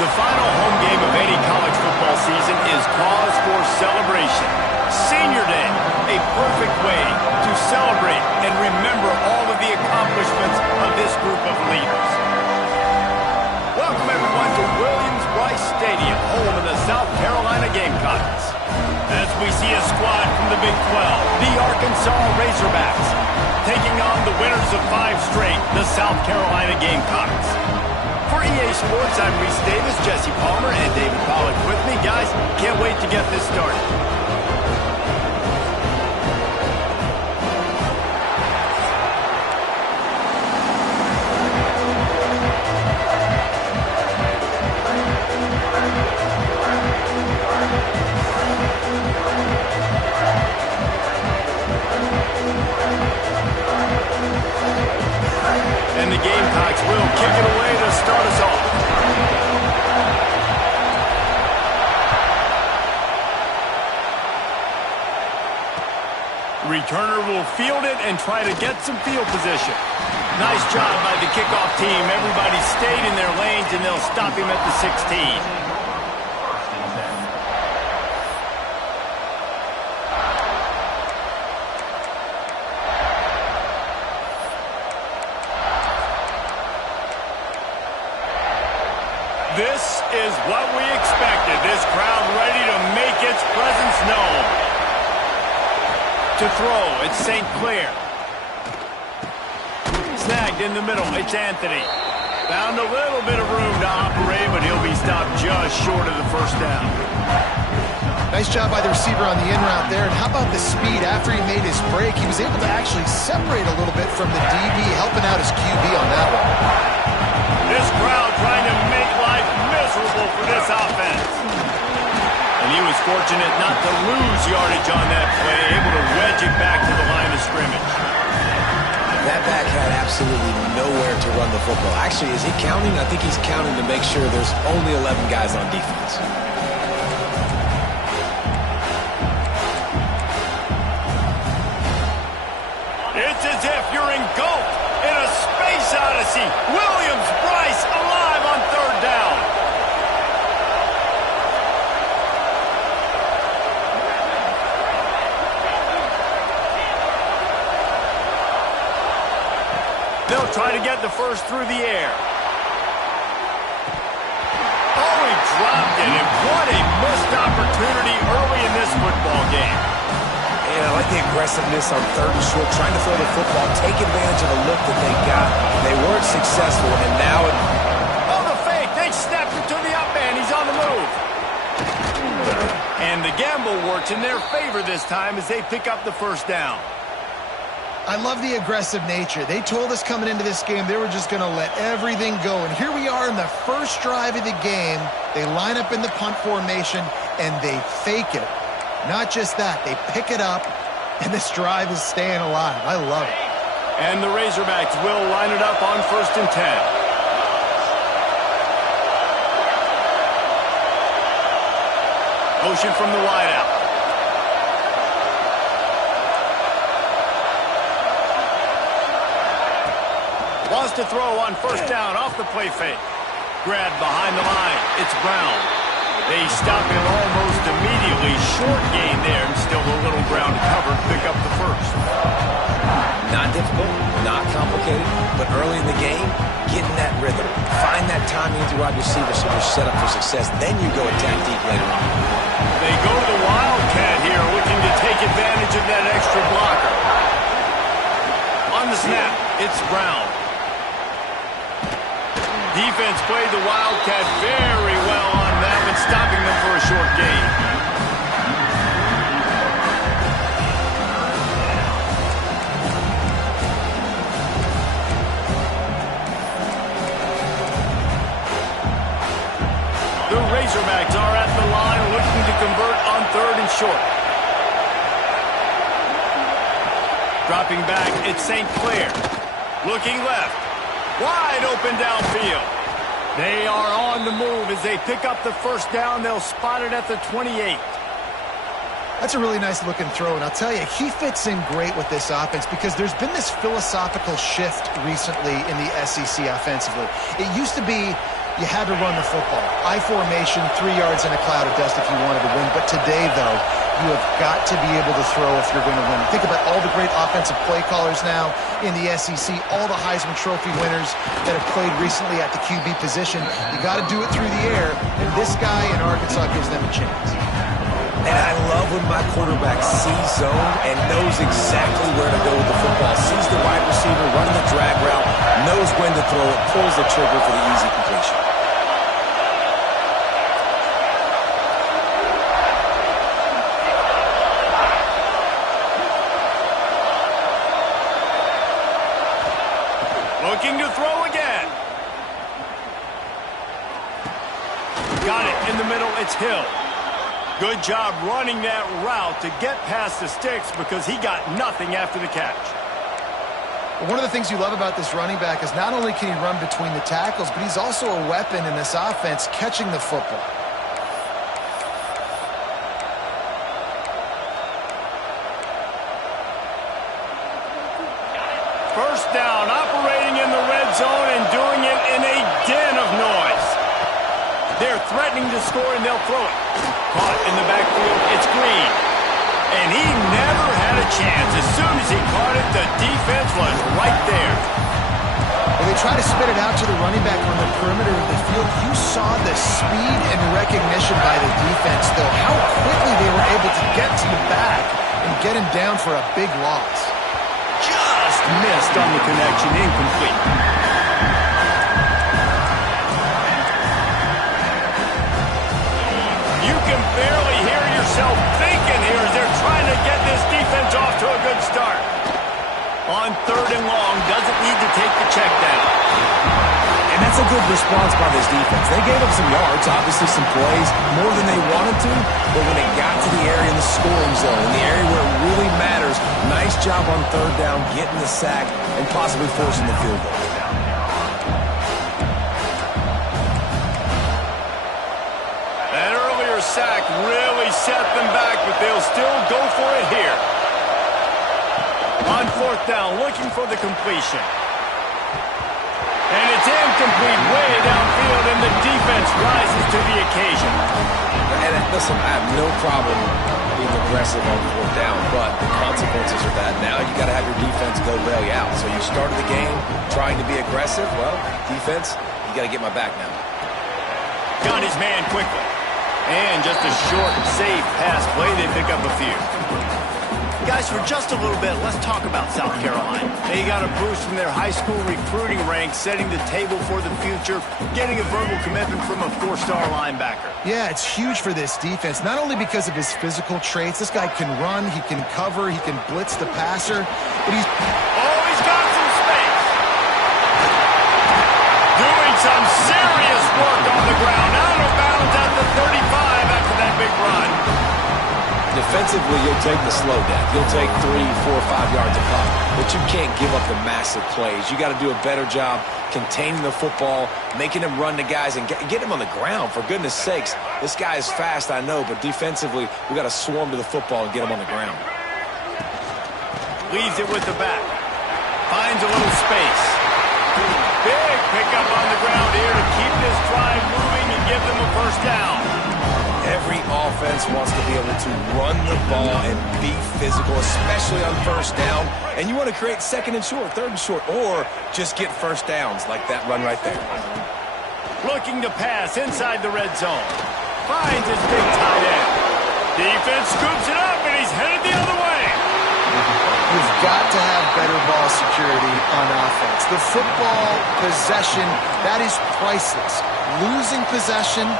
The final home game of any college football season is cause for celebration. Senior Day, a perfect way to celebrate and remember all of the accomplishments of this group of leaders. Welcome everyone to Williams-Brice Stadium, home of the South Carolina Gamecocks. As we see a squad from the Big 12, the Arkansas Razorbacks, taking on the winners of 5 straight, the South Carolina Gamecocks. For EA Sports, I'm Reese Davis, Jesse Palmer, and David Pollack with me. Guys, can't wait to get this started. And the Gamecocks will kick it away to start us off. Returner will field it and try to get some field position. Nice job by the kickoff team. Everybody stayed in their lanes, and they'll stop him at the 16. This is what we expected. This crowd ready to make its presence known. To throw, it's St. Clair. Snagged in the middle, it's Anthony. Found a little bit of room to operate, but he'll be stopped just short of the first down. Nice job by the receiver on the in route there. And how about the speed after he made his break? He was able to actually separate a little bit from the DB, helping out his QB on that one. This crowd trying to make life miserable for this offense. And he was fortunate not to lose yardage on that play, able to wedge it back to the line of scrimmage. That back had absolutely nowhere to run the football. Actually, is he counting? I think he's counting to make sure there's only 11 guys on defense. It's as if you're engulfed in a space odyssey. Williams-Brice alive on 3rd down. They'll try to get the first through the air. Oh, he dropped it, and what a missed opportunity early in this football game. Yeah, I like the aggressiveness on 3rd and short, trying to throw the football, take advantage of the look that they got. They weren't successful, and now it... Oh, the fake. They snapped it to the up man. He's on the move. And the gamble works in their favor this time as they pick up the first down. I love the aggressive nature. They told us coming into this game they were just going to let everything go. And here we are in the first drive of the game. They line up in the punt formation, and they fake it. Not just that, they pick it up, and this drive is staying alive. I love it. And the Razorbacks will line it up on 1st and 10. Motion from the wideout. Wants to throw on 1st down off the play fake. Grabbed behind the line. It's Brown. They stop him almost immediately. Short gain there, and still a little ground to cover to pick up the first. Not difficult, not complicated, but early in the game, getting that rhythm. Find that timing with your wide receiver so you're set up for success. Then you go attack deep later on. They go to the Wildcat here, looking to take advantage of that extra blocker. On the snap, it's Brown. Defense played the Wildcat very well on that one, stopping them for a short gain. The Razorbacks are at the line looking to convert on 3rd and short. Dropping back, it's St. Clair. Looking left. Wide open downfield. They are on the move as they pick up the first down. They'll spot it at the 28. That's a really nice looking throw, and I'll tell you, he fits in great with this offense because there's been this philosophical shift recently in the SEC offensively. It used to be, you had to run the football. I formation, 3 yards in a cloud of dust if you wanted to win. But today, though, you have got to be able to throw if you're going to win. Think about all the great offensive play callers now in the SEC, all the Heisman Trophy winners that have played recently at the QB position. You got to do it through the air, and this guy in Arkansas gives them a chance. And I love when my quarterback sees zone and knows exactly where to go with the football. Sees the wide receiver running the drag route, knows when to throw it, pulls the trigger for the easy completion. Looking to throw again. Got it in the middle. It's Hill. Good job running that route to get past the sticks because he got nothing after the catch. One of the things you love about this running back is not only can he run between the tackles, but he's also a weapon in this offense catching the football. First down, operating in the red zone and doing it in a den of noise. They're threatening to score and they'll throw it. Caught in the backfield, it's Green. And he never had a chance. As soon as he caught it, the defense was right there. When they try to spit it out to the running back on the perimeter of the field, you saw the speed and recognition by the defense, though. How quickly they were able to get to the back and get him down for a big loss. Just missed on the connection, incomplete. You can barely hear yourself thinking here as they're trying to get this defense off to a good start. On third and long, doesn't need to take the check down. And that's a good response by this defense. They gave up some yards, obviously some plays, more than they wanted to, but when it got to the area in the scoring zone, in the area where it really matters, nice job on third down, getting the sack, and possibly forcing the field goal. That earlier sack really set them back, but they'll still go for it here. On fourth down, looking for the completion. And it's incomplete way downfield, and the defense rises to the occasion. And listen, I have no problem being aggressive on fourth down, but the consequences are that now you got to have your defense go bail you out. So you started the game trying to be aggressive. Well, defense, you got to get my back now. Got his man quickly. And just a short, safe pass play. They pick up a few. Guys, for just a little bit, let's talk about South Carolina. They got a boost from their high school recruiting ranks, setting the table for the future, getting a verbal commitment from a four-star linebacker. Yeah, it's huge for this defense, not only because of his physical traits. This guy can run, he can cover, he can blitz the passer, but he's... Oh, he's got some space. Doing some serious work on the ground. Out of bounds at the 35 after that big run. Defensively, you'll take the slow down. You'll take 3, 4, 5 yards a pop, but you can't give up the massive plays. You got to do a better job containing the football, making him run to guys, and get him on the ground. For goodness sakes, this guy is fast, I know, but defensively, we got to swarm to the football and get him on the ground. Leaves it with the back. Finds a little space. Big pickup on the ground here to keep this drive moving and give them a first down. Every offense wants to be able to run the ball and be physical, especially on first down. And you want to create second and short, third and short, or just get first downs like that run right there. Looking to pass inside the red zone. Finds his big tight end. Defense scoops it up, and he's headed the other way. You've got to have better ball security on offense. The football possession, that is priceless. Losing possession,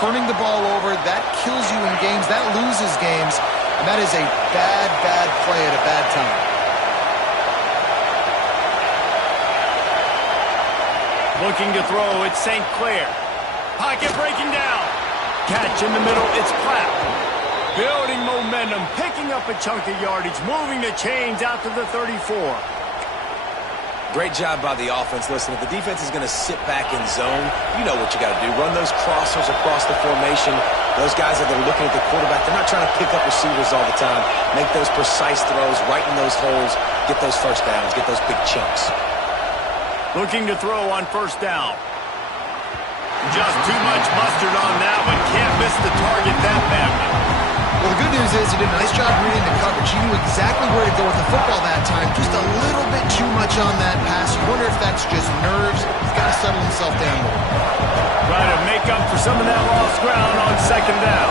turning the ball over, that kills you in games, that loses games, and that is a bad, bad play at a bad time. Looking to throw, it's St. Clair. Pocket breaking down. Catch in the middle, it's Clapp. Building momentum, picking up a chunk of yardage, moving the chains out to the 34. Great job by the offense. Listen, if the defense is going to sit back in zone, you know what you got to do. Run those crossers across the formation. Those guys that are looking at the quarterback, they're not trying to pick up receivers all the time. Make those precise throws, right in those holes, get those first downs, get those big chunks. Looking to throw on first down. Just too much mustard on that one. Can't miss the target that badly. Well, the good news is he did a nice job reading the coverage. He knew exactly where to go with the football that time. Just a little bit too much on that pass. You wonder if that's just nerves. He's got to settle himself down a little. Try to make up for some of that lost ground on second down.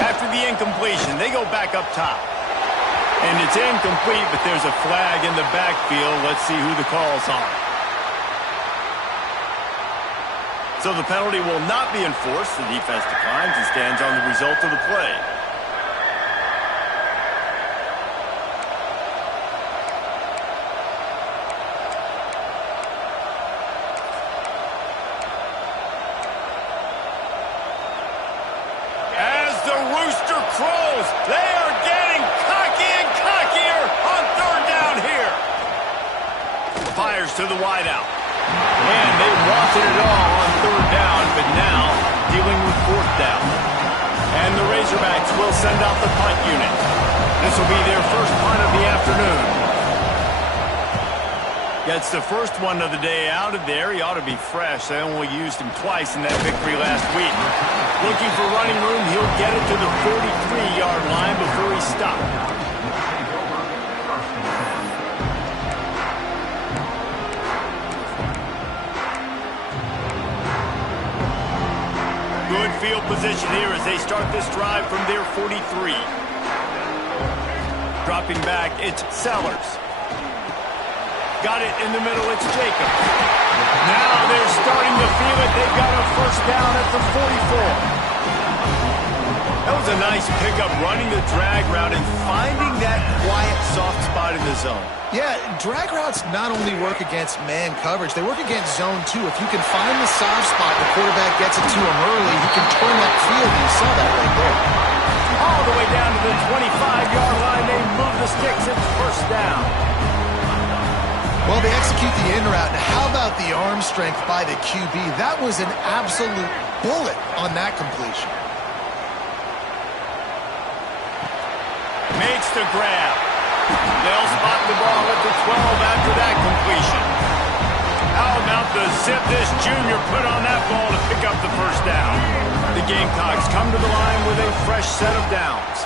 After the incompletion, they go back up top. And it's incomplete, but there's a flag in the backfield. Let's see who the call's on. So the penalty will not be enforced. The defense declines and stands on the result of the play. As the rooster crows, they are getting cocky and cockier on third down here. Fires to the wideout. And they wanted it all on third down, but now dealing with fourth down. And the Razorbacks will send out the punt unit. This will be their first punt of the afternoon. Gets the first one of the day out of there. He ought to be fresh. They only used him twice in that victory last week. Looking for running room. He'll get it to the 43-yard line before he stopped. Good field position here as they start this drive from their 43. Dropping back, it's Sellers. Got it in the middle, it's Jacobs. Now they're starting to feel it. They've got a first down at the 44. That was a nice pickup, running the drag route and finding that quiet, soft spot in the zone. Yeah, drag routes not only work against man coverage, they work against zone too. If you can find the soft spot, the quarterback gets it to him early, he can turn that field. You saw that right there. All the way down to the 25-yard line, they move the sticks. It's first down. Well, they execute the in route. And how about the arm strength by the QB? That was an absolute bullet on that completion. Makes the grab. They'll spot the ball at the 12 after that completion. How about the zip this junior put on that ball to pick up the first down? The Gamecocks come to the line with a fresh set of downs.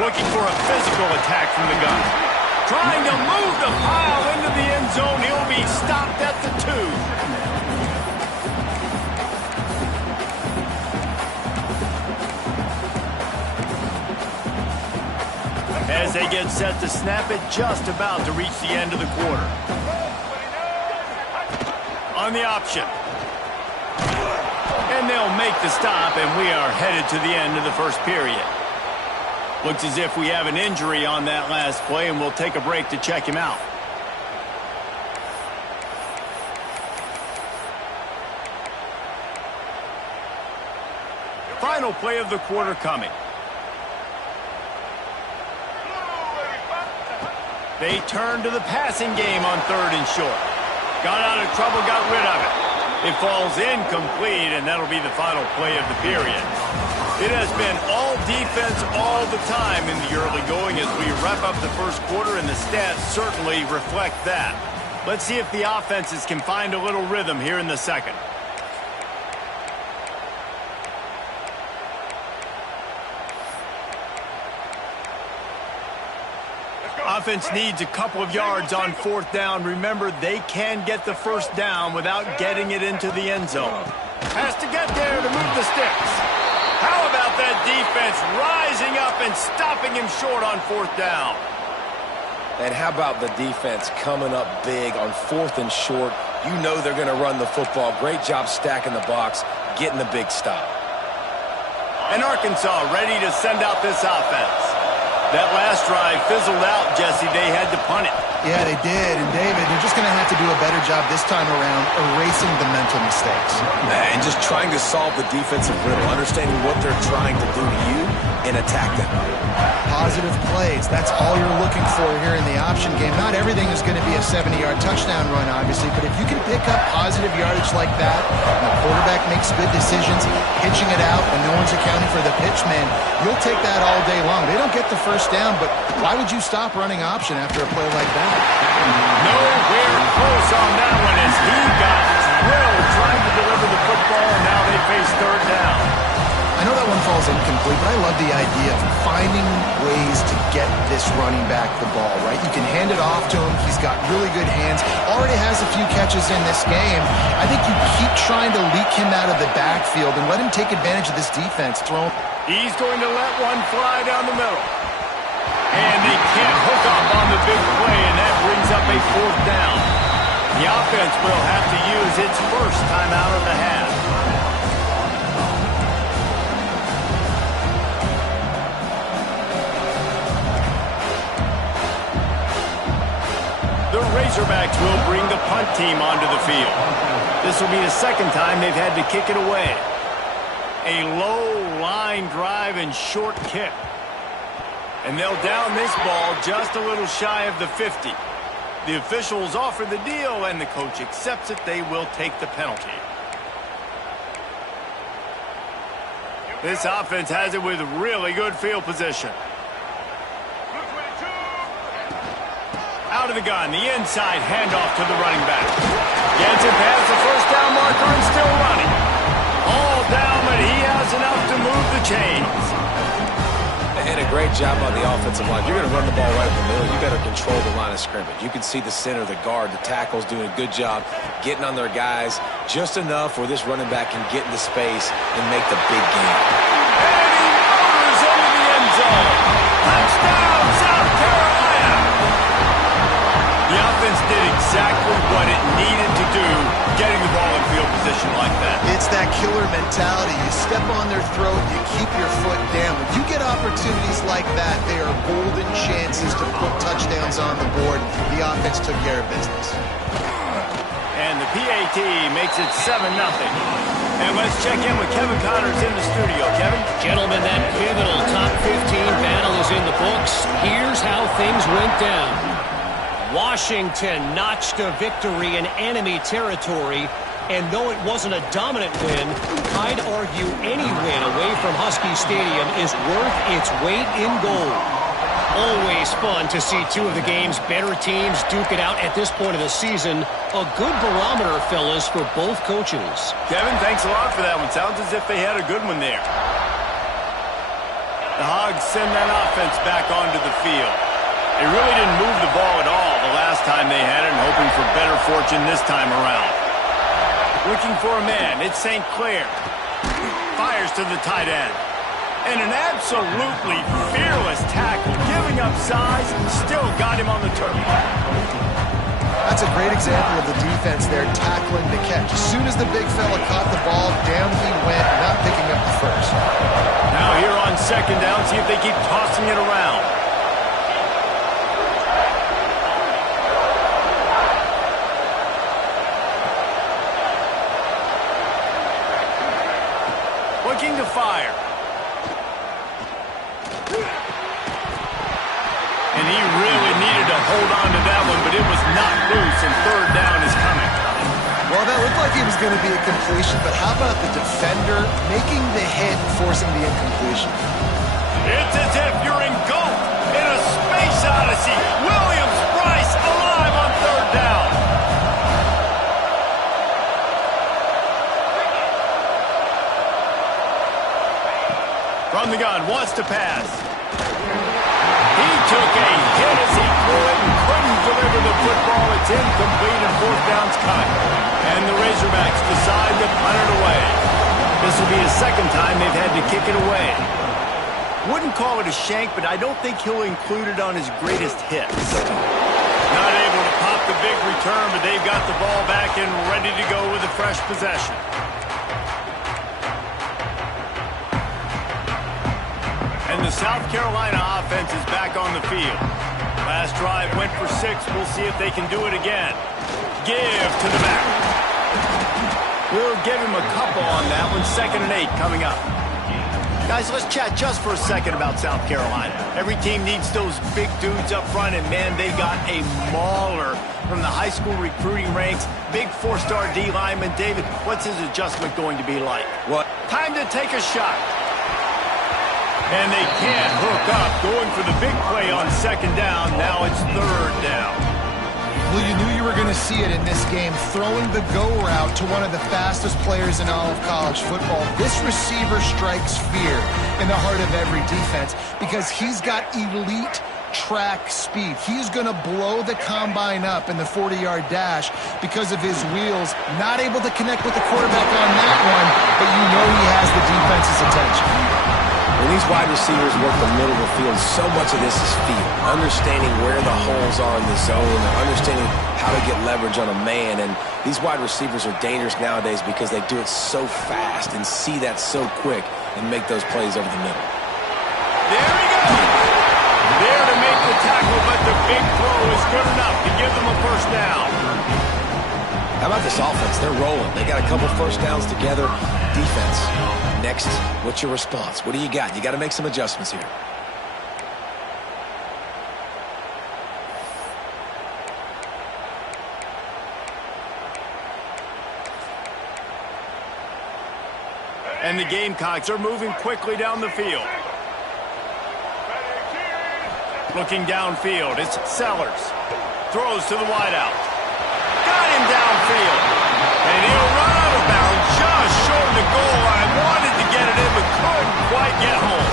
Looking for a physical attack from the gun. Trying to move the pile into the end zone. He'll be stopped at the 2. As they get set to snap it, just about to reach the end of the quarter. On the option. And they'll make the stop, and we are headed to the end of the first period. Looks as if we have an injury on that last play, and we'll take a break to check him out. Final play of the quarter coming. They turn to the passing game on third and short. Got out of trouble, got rid of it. It falls incomplete, and that'll be the final play of the period. It has been all defense all the time in the early going as we wrap up the first quarter, and the stats certainly reflect that. Let's see if the offenses can find a little rhythm here in the second. Offense needs a couple of yards on fourth down. Remember, they can get the first down without getting it into the end zone. Has to get there to move the sticks. How about that defense rising up and stopping him short on fourth down? And how about the defense coming up big on fourth and short? You know they're going to run the football. Great job stacking the box, getting the big stop. And Arkansas ready to send out this offense. That last drive fizzled out, Jesse. They had to punt it. Yeah, they did. And, David, they're just going to have to do a better job this time around erasing the mental mistakes. And just trying to solve the defensive riddle, understanding what they're trying to do to you and attack them. positive plays. That's all you're looking for here in the option game. Not everything is going to be a 70-yard touchdown run, obviously, but if you can pick up positive yardage like that, and the quarterback makes good decisions, pitching it out when no one's accounting for the pitch man, you'll take that all day long. They don't get the first down, but why would you stop running option after a play like that? Nowhere close on that one as he got drilled trying to deliver the football, and now they face third down. I know that one falls incomplete, but I love the idea of finding ways to get this running back the ball, right? You can hand it off to him. He's got really good hands. Already has a few catches in this game. I think you keep trying to leak him out of the backfield and let him take advantage of this defense. He's going to let one fly down the middle. And they can't hook up on the big play, and that brings up a fourth down. The offense will have to use its first timeout of the half. The Razorbacks will bring the punt team onto the field. This will be the second time they've had to kick it away. A low line drive and short kick. And they'll down this ball just a little shy of the 50. The officials offer the deal, and the coach accepts it. They will take the penalty. This offense has it with really good field position. Out of the gun, the inside handoff to the running back. Gets it past the first down marker and still running. All down, but he has enough to move the chains. And a great job on the offensive line. You're going to run the ball right in the middle. You better control the line of scrimmage. You can see the center, the guard, the tackles doing a good job getting on their guys just enough where this running back can get into space and make the big game. And he motors into the end zone. Touchdown, South Carolina! The offense did exactly what it needed to do, getting the ball in field position like that. It's that killer mentality. You step on their throat, you keep your foot down. When you get opportunities like that, they are golden chances to put touchdowns on the board. The offense took care of business. And the PAT makes it 7-0. And let's check in with Kevin Connors in the studio. Kevin? Gentlemen, that pivotal top 15 battle is in the books. Here's how things went down. Washington notched a victory in enemy territory, and though it wasn't a dominant win, I'd argue any win away from Husky Stadium is worth its weight in gold. Always fun to see two of the game's better teams duke it out at this point of the season. A good barometer, fellas, for both coaches. Kevin, thanks a lot for that one. Sounds as if they had a good one there. The Hogs send that offense back onto the field. They really didn't move the ball at all the last time they had it, and hoping for better fortune this time around. Looking for a man, it's St. Clair. Fires to the tight end. And an absolutely fearless tackle, giving up size, and still got him on the turf. That's a great example of the defense there tackling the catch. As soon as the big fella caught the ball, down he went, not picking up the first. Now here on second down, see if they keep tossing it around. Looking to fire. And he really needed to hold on to that one, but it was not loose, and third down is coming. Well, that looked like it was going to be a completion, but how about the defender making the hit, forcing the incompletion? It's as if you're engulfed in a space odyssey. Williams-Brice alive on third down. From the gun, wants to pass. He took a hit as he threw it and couldn't deliver the football. It's incomplete and fourth down's coming. And the Razorbacks decide to punt it away. This will be the second time they've had to kick it away. Wouldn't call it a shank, but I don't think he'll include it on his greatest hits. Not able to pop the big return, but they've got the ball back and ready to go with a fresh possession. And the South Carolina offense is back on the field. Last drive went for 6. We'll see if they can do it again. Give to the back. We'll give him a couple on that one. 2nd and 8 coming up. Guys, let's chat just for a second about South Carolina. Every team needs those big dudes up front, and man, they got a mauler from the high school recruiting ranks. Big four-star D lineman. David, what's his adjustment going to be like? What? Time to take a shot. And they can't hook up, going for the big play on second down. Now it's third down. Well, you knew you were going to see it in this game, throwing the go route to one of the fastest players in all of college football. This receiver strikes fear in the heart of every defense because he's got elite track speed. He's going to blow the combine up in the 40-yard dash because of his wheels. Not able to connect with the quarterback on that one, but you know he has the defense's attention. When these wide receivers work the middle of the field, so much of this is feel. Understanding where the holes are in the zone, understanding how to get leverage on a man. And these wide receivers are dangerous nowadays because they do it so fast and see that so quick and make those plays over the middle. There he goes. There to make the tackle, but the big throw is good enough to give them a first down. How about this offense? They're rolling. They got a couple first downs together. Defense. Next, what's your response? What do you got? You got to make some adjustments here. And the Gamecocks are moving quickly down the field. Looking downfield, it's Sellers. Throws to the wideout. Got him downfield. And he'll run out of bounds just short of the goal line. Wanted to get it in, but couldn't quite get home.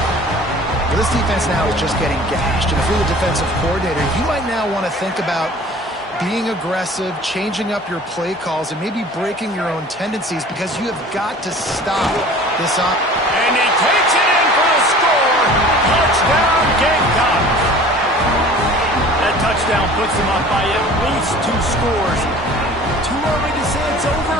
Well, this defense now is just getting gashed. And if you're the defensive coordinator, you might now want to think about being aggressive, changing up your play calls, and maybe breaking your own tendencies because you have got to stop this up. And he takes it in for the score. Touchdown, Gamecocks. That touchdown puts them up by at least 2 scores. Too early to say it's over?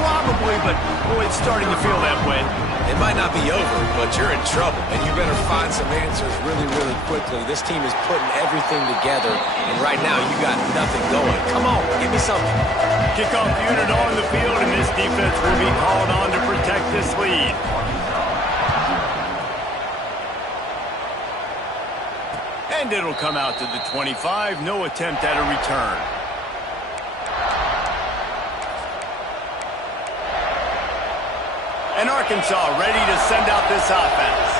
Probably, but boy, it's starting to feel that way. It might not be over, but you're in trouble, and you better find some answers really, really quickly. This team is putting everything together, and right now you got nothing going. Come on, give me something. Kickoff unit on the field, and this defense will be called on to protect this lead. And it'll come out to the 25. No attempt at a return. And Arkansas ready to send out this offense.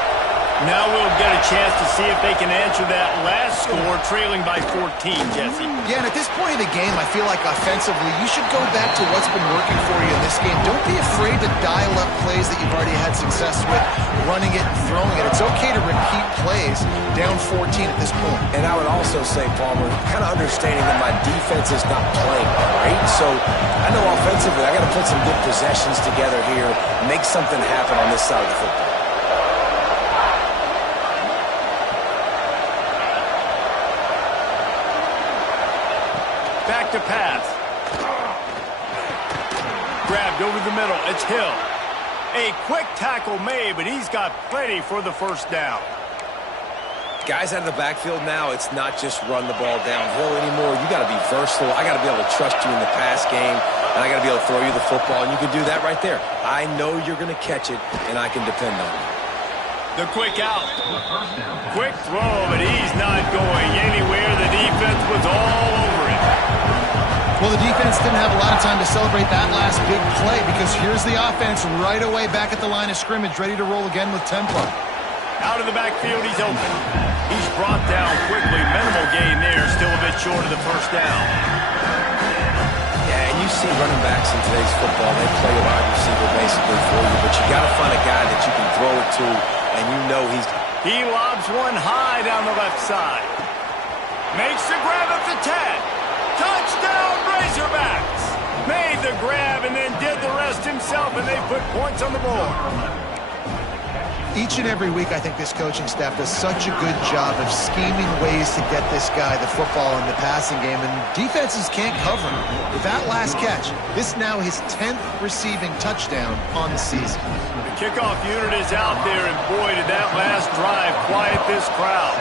Now we'll get a chance to see if they can answer that last score, trailing by 14, Jesse. Yeah, and at this point of the game, I feel like offensively, you should go back to what's been working for you in this game. Don't be afraid to dial up plays that you've already had success with, running it and throwing it. It's okay to repeat plays down 14 at this point. And I would also say, Palmer, kind of understanding that my defense is not playing great. So I know offensively, I got to put some good possessions together here, make something happen on this side of the football. Back to pass. Grabbed over the middle. It's Hill. A quick tackle made, but he's got plenty for the first down. Guys out of the backfield now, it's not just run the ball downhill anymore. You got to be versatile. I got to be able to trust you in the pass game, and I got to be able to throw you the football, and you can do that right there. I know you're going to catch it, and I can depend on you. The quick out. Quick throw, but he's not going anywhere. The defense was all over it. Well, the defense didn't have a lot of time to celebrate that last big play because here's the offense right away back at the line of scrimmage, ready to roll again with tempo. Out of the backfield, he's open. He's brought down quickly. Minimal gain there, still a bit short of the first down. Yeah, and you see running backs in today's football, they play a wide receiver basically for you, but you got to find a guy that you can throw it to, and you know He lobs one high down the left side. Makes the grab at the 10. Touchdown, Razorbacks! Made the grab and then did the rest himself, and they put points on the board. Each and every week, I think this coaching staff does such a good job of scheming ways to get this guy the football in the passing game, and defenses can't cover him. With that last catch, this now his 10th receiving touchdown on the season. The kickoff unit is out there, and boy, did that last drive quiet this crowd.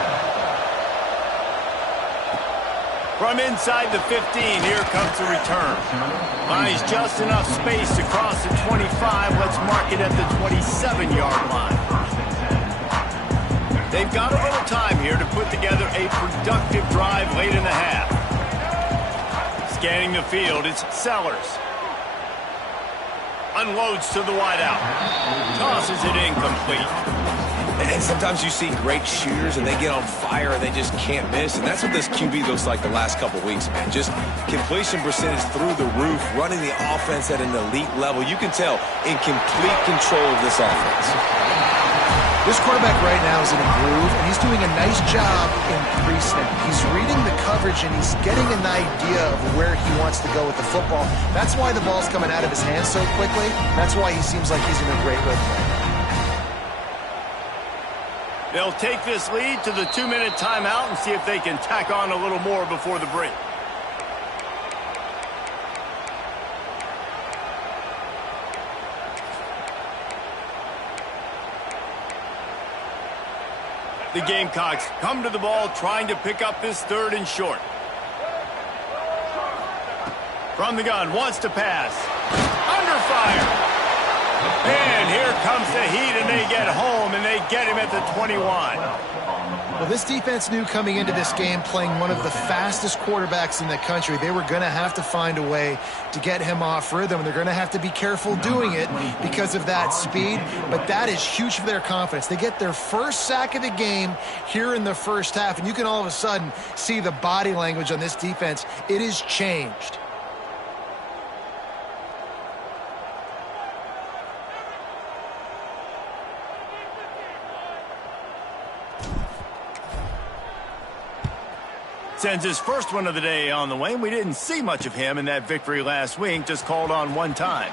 From inside the 15, here comes the return. Buys just enough space to cross the 25. Let's mark it at the 27-yard line. They've got a little time here to put together a productive drive late in the half. Scanning the field, it's Sellers. Unloads to the wideout. Tosses it incomplete. And sometimes you see great shooters and they get on fire and they just can't miss. And that's what this QB looks like the last couple weeks, man. Just completion percentage through the roof, running the offense at an elite level. You can tell in complete control of this offense. This quarterback right now is in a groove, and he's doing a nice job in pre-snap. He's reading the coverage, and he's getting an idea of where he wants to go with the football. That's why the ball's coming out of his hands so quickly. That's why he seems like he's in a great rhythm right now. They'll take this lead to the 2-minute timeout and see if they can tack on a little more before the break. The Gamecocks come to the ball trying to pick up this 3rd and short. From the gun, wants to pass. Under fire. And here comes the heat, and they get home, and they get him at the 21. Well, this defense knew coming into this game, playing one of the fastest quarterbacks in the country, they were going to have to find a way to get him off rhythm. They're going to have to be careful doing it because of that speed, but that is huge for their confidence. They get their first sack of the game here in the first half, and you can all of a sudden see the body language on this defense. It has changed. Sends his first one of the day on the way. We didn't see much of him in that victory last week, just called on one time.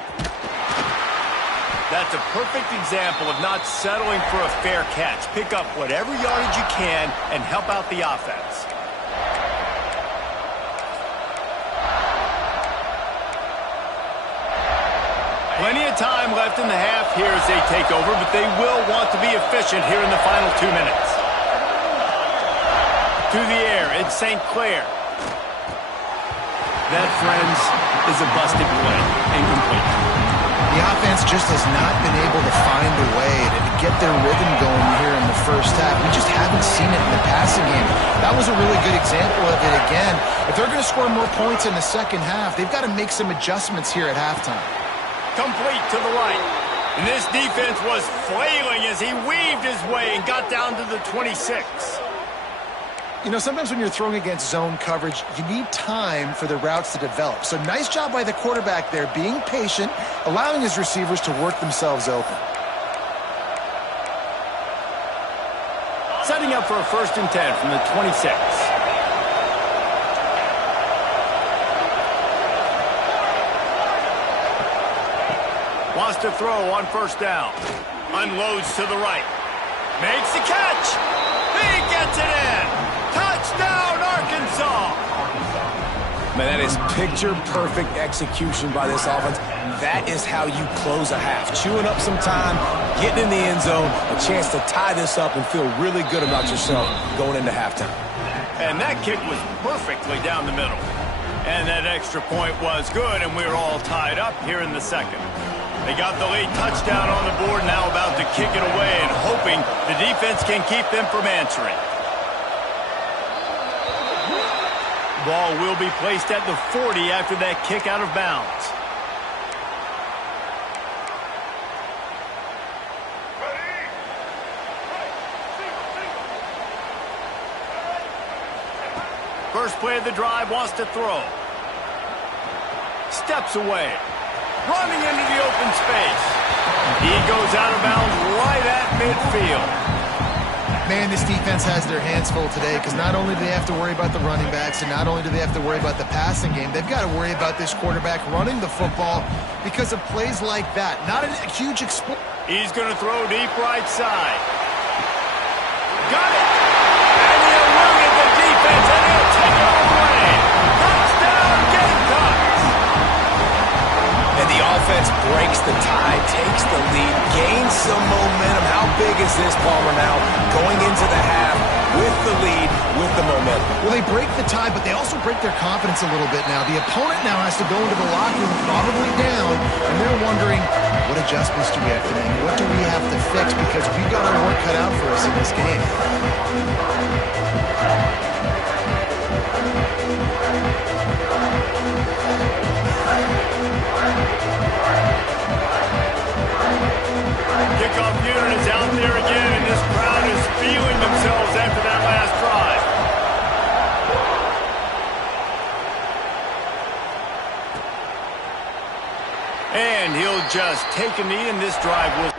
That's a perfect example of not settling for a fair catch. Pick up whatever yardage you can and help out the offense. Plenty of time left in the half here as they take over, but they will want to be efficient here in the final 2 minutes. To the air, it's St. Clair. That, friends, is a busted play. Incomplete. The offense just has not been able to find a way to get their rhythm going here in the first half. We just haven't seen it in the passing game. That was a really good example of it again. If they're going to score more points in the second half, they've got to make some adjustments here at halftime. Complete to the right. And this defense was flailing as he weaved his way and got down to the 26. You know, sometimes when you're throwing against zone coverage, you need time for the routes to develop. So nice job by the quarterback there, being patient, allowing his receivers to work themselves open. Setting up for a 1st and 10 from the 26. Wants to throw on 1st down. Unloads to the right. Makes the catch. He gets it in. Touchdown, Arkansas! Man, that is picture-perfect execution by this offense. That is how you close a half. Chewing up some time, getting in the end zone, a chance to tie this up and feel really good about yourself going into halftime. And that kick was perfectly down the middle. And that extra point was good, and we're all tied up here in the second. They got the late touchdown on the board, now about to kick it away and hoping the defense can keep them from answering. Ball will be placed at the 40 after that kick out of bounds. First play of the drive, wants to throw. Steps away. Running into the open space. He goes out of bounds right at midfield. Man, this defense has their hands full today because not only do they have to worry about the running backs and not only do they have to worry about the passing game, they've got to worry about this quarterback running the football because of plays like that. Not a huge exploit. He's going to throw deep right side. Got it! And he eluded the defense and he'll take it all away. Touchdown, Gamecocks! And the offense defense breaks the tie, takes the lead, gains some momentum. How big is this, Palmer, now going into the half with the lead, with the momentum? Well, they break the tie, but they also break their confidence a little bit now. The opponent now has to go into the locker room probably down, and they're wondering, what adjustments do we have to make? What do we have to fix? Because we got our work cut out for us in this game. Kickoff unit is out there again, and this crowd is feeling themselves after that last drive. And he'll just take a knee, and this drive will...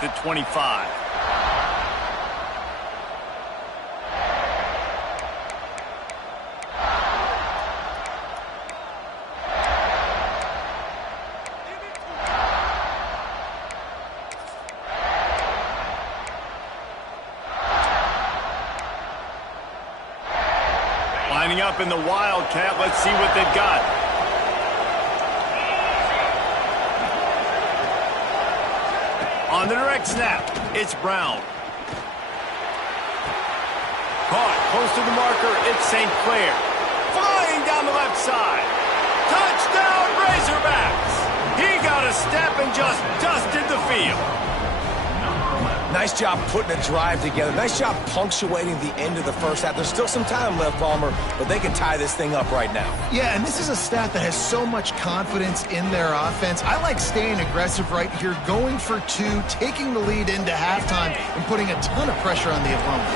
The 25. Lining up in the Wildcat. Let's see what they've got. On the direct snap, it's Brown. Caught close to the marker, it's St. Clair. Flying down the left side. Touchdown, Razorbacks! He got a step and just dusted the field. Nice job putting a drive together. Nice job punctuating the end of the first half. There's still some time left, Palmer, but they can tie this thing up right now. Yeah, and this is a staff that has so much confidence in their offense. I like staying aggressive right here, going for two, taking the lead into halftime, and putting a ton of pressure on the opponent.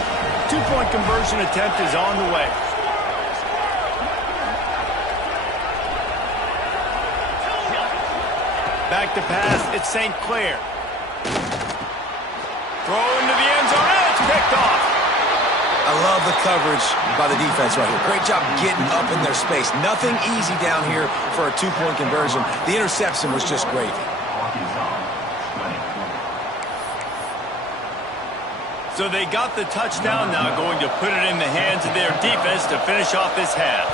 Two-point conversion attempt is on the way. Back to pass, it's St. Clair. Throw into the end zone, and it's picked off. I love the coverage by the defense right here. Great job getting up in their space. Nothing easy down here for a two-point conversion. The interception was just great. So they got the touchdown, now going to put it in the hands of their defense to finish off this half.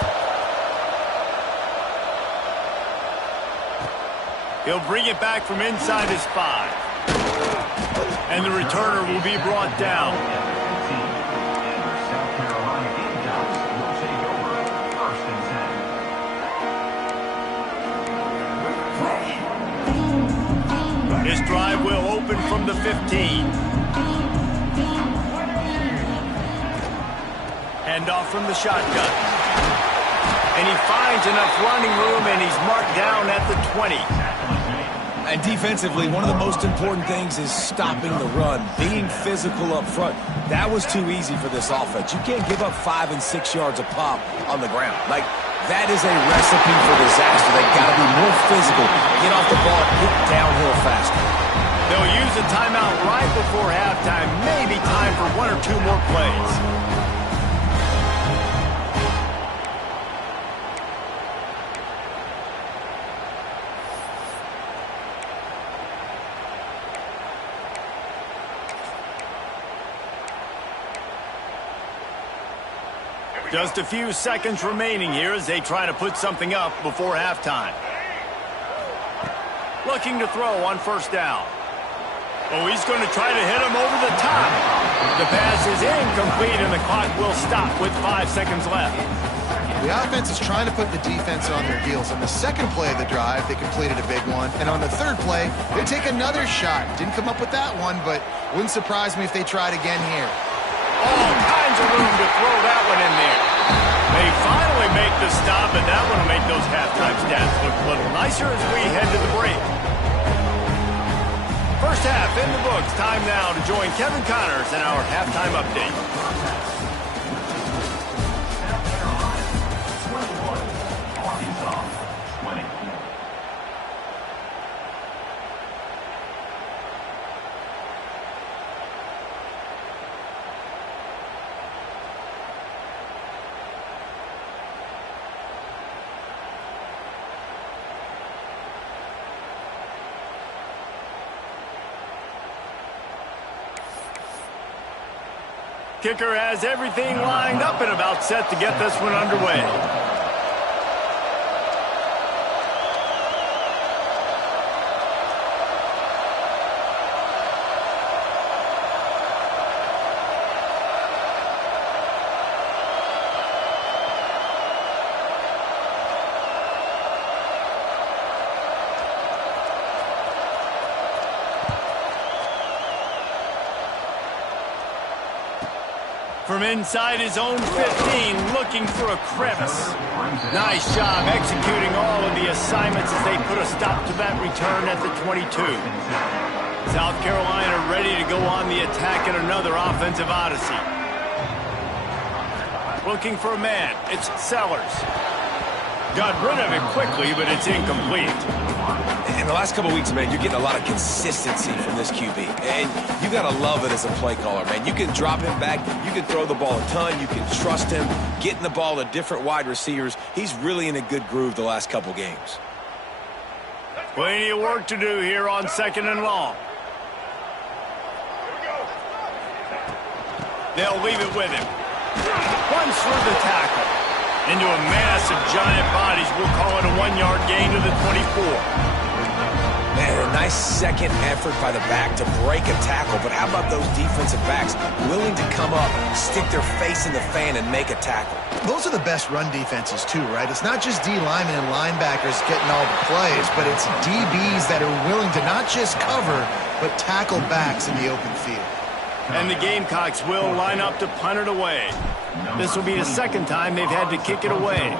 He'll bring it back from inside his 5. And the returner will be brought down. His drive will open from the 15. Handoff from the shotgun. And he finds enough running room, and he's marked down at the 20. And defensively, one of the most important things is stopping the run, being physical up front. That was too easy for this offense. You can't give up 5 and 6 yards a pop on the ground. Like, that is a recipe for disaster. They got to be more physical, get off the ball, get downhill faster. They'll use a timeout right before halftime. Maybe time for 1 or 2 more plays. Just a few seconds remaining here as they try to put something up before halftime. Looking to throw on first down. Oh, he's going to try to hit him over the top. The pass is incomplete, and the clock will stop with 5 seconds left. The offense is trying to put the defense on their heels. On the second play of the drive, they completed a big one. And on the third play, they take another shot. Didn't come up with that one, but wouldn't surprise me if they tried again here. All kinds of room to throw that one in there. They finally make the stop, and that one will make those halftime stats look a little nicer as we head to the break. First half in the books. Time now to join Kevin Connors in our halftime update. Kicker has everything lined up and about set to get this one underway. From inside his own 15, looking for a crevice. Nice job executing all of the assignments as they put a stop to that return at the 22. South Carolina ready to go on the attack in another offensive odyssey. Looking for a man. It's Sellers. Got rid of it quickly, but it's incomplete. In the last couple weeks, man, you're getting a lot of consistency from this QB. And you got to love it as a play caller, man. You can drop him back. You can throw the ball a ton. You can trust him, getting the ball to different wide receivers. He's really in a good groove the last couple games. Plenty of work to do here on 2nd and long. They'll leave it with him. Runs through the tackle. Into a mass of giant bodies. We'll call it a 1-yard gain to the 24. Man, a nice second effort by the back to break a tackle. But how about those defensive backs willing to come up, stick their face in the fan, and make a tackle? Those are the best run defenses, too, right? It's not just D linemen and linebackers getting all the plays, but it's DBs that are willing to not just cover, but tackle backs in the open field. And the Gamecocks will line up to punt it away. This will be the second time they've had to kick it away.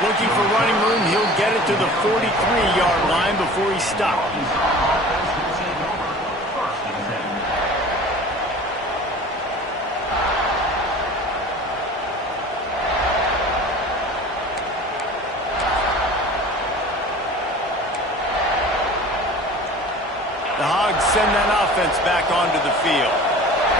Looking for running room, he'll get it to the 43-yard line before he stopped. The Hogs send that offense back onto the field.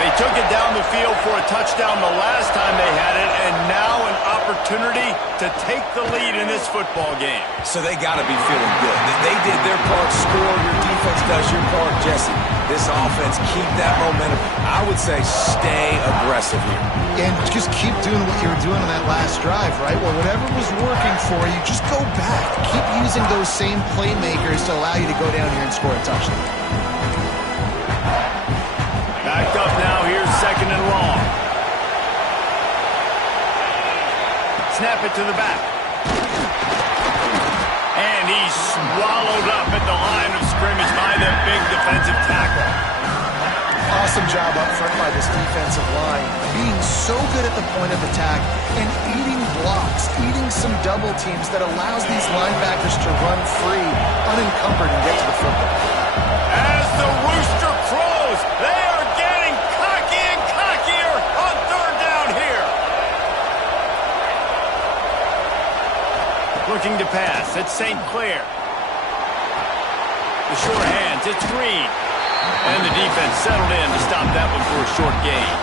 They took it down the field for a touchdown the last time they had it, and now an opportunity to take the lead in this football game. So they got to be feeling good. They did their part, score, your defense does your part, Jesse. This offense, keep that momentum. I would say stay aggressive here. And just keep doing what you were doing on that last drive, right? Well, whatever was working for you, just go back. Keep using those same playmakers to allow you to go down here and score a touchdown. Backed up now, here's 2nd and long. Snap it to the back. And he's swallowed up at the line of scrimmage by the big defensive tackle. Awesome job up front by this defensive line. Being so good at the point of attack and eating blocks, eating some double teams that allows these linebackers to run free, unencumbered, and get to the football. As the rooster crows, they are getting cocky and cockier on 3rd down here. Looking to pass, it's St. Clair. The short hands, it's Green. And the defense settled in to stop that one for a short gain.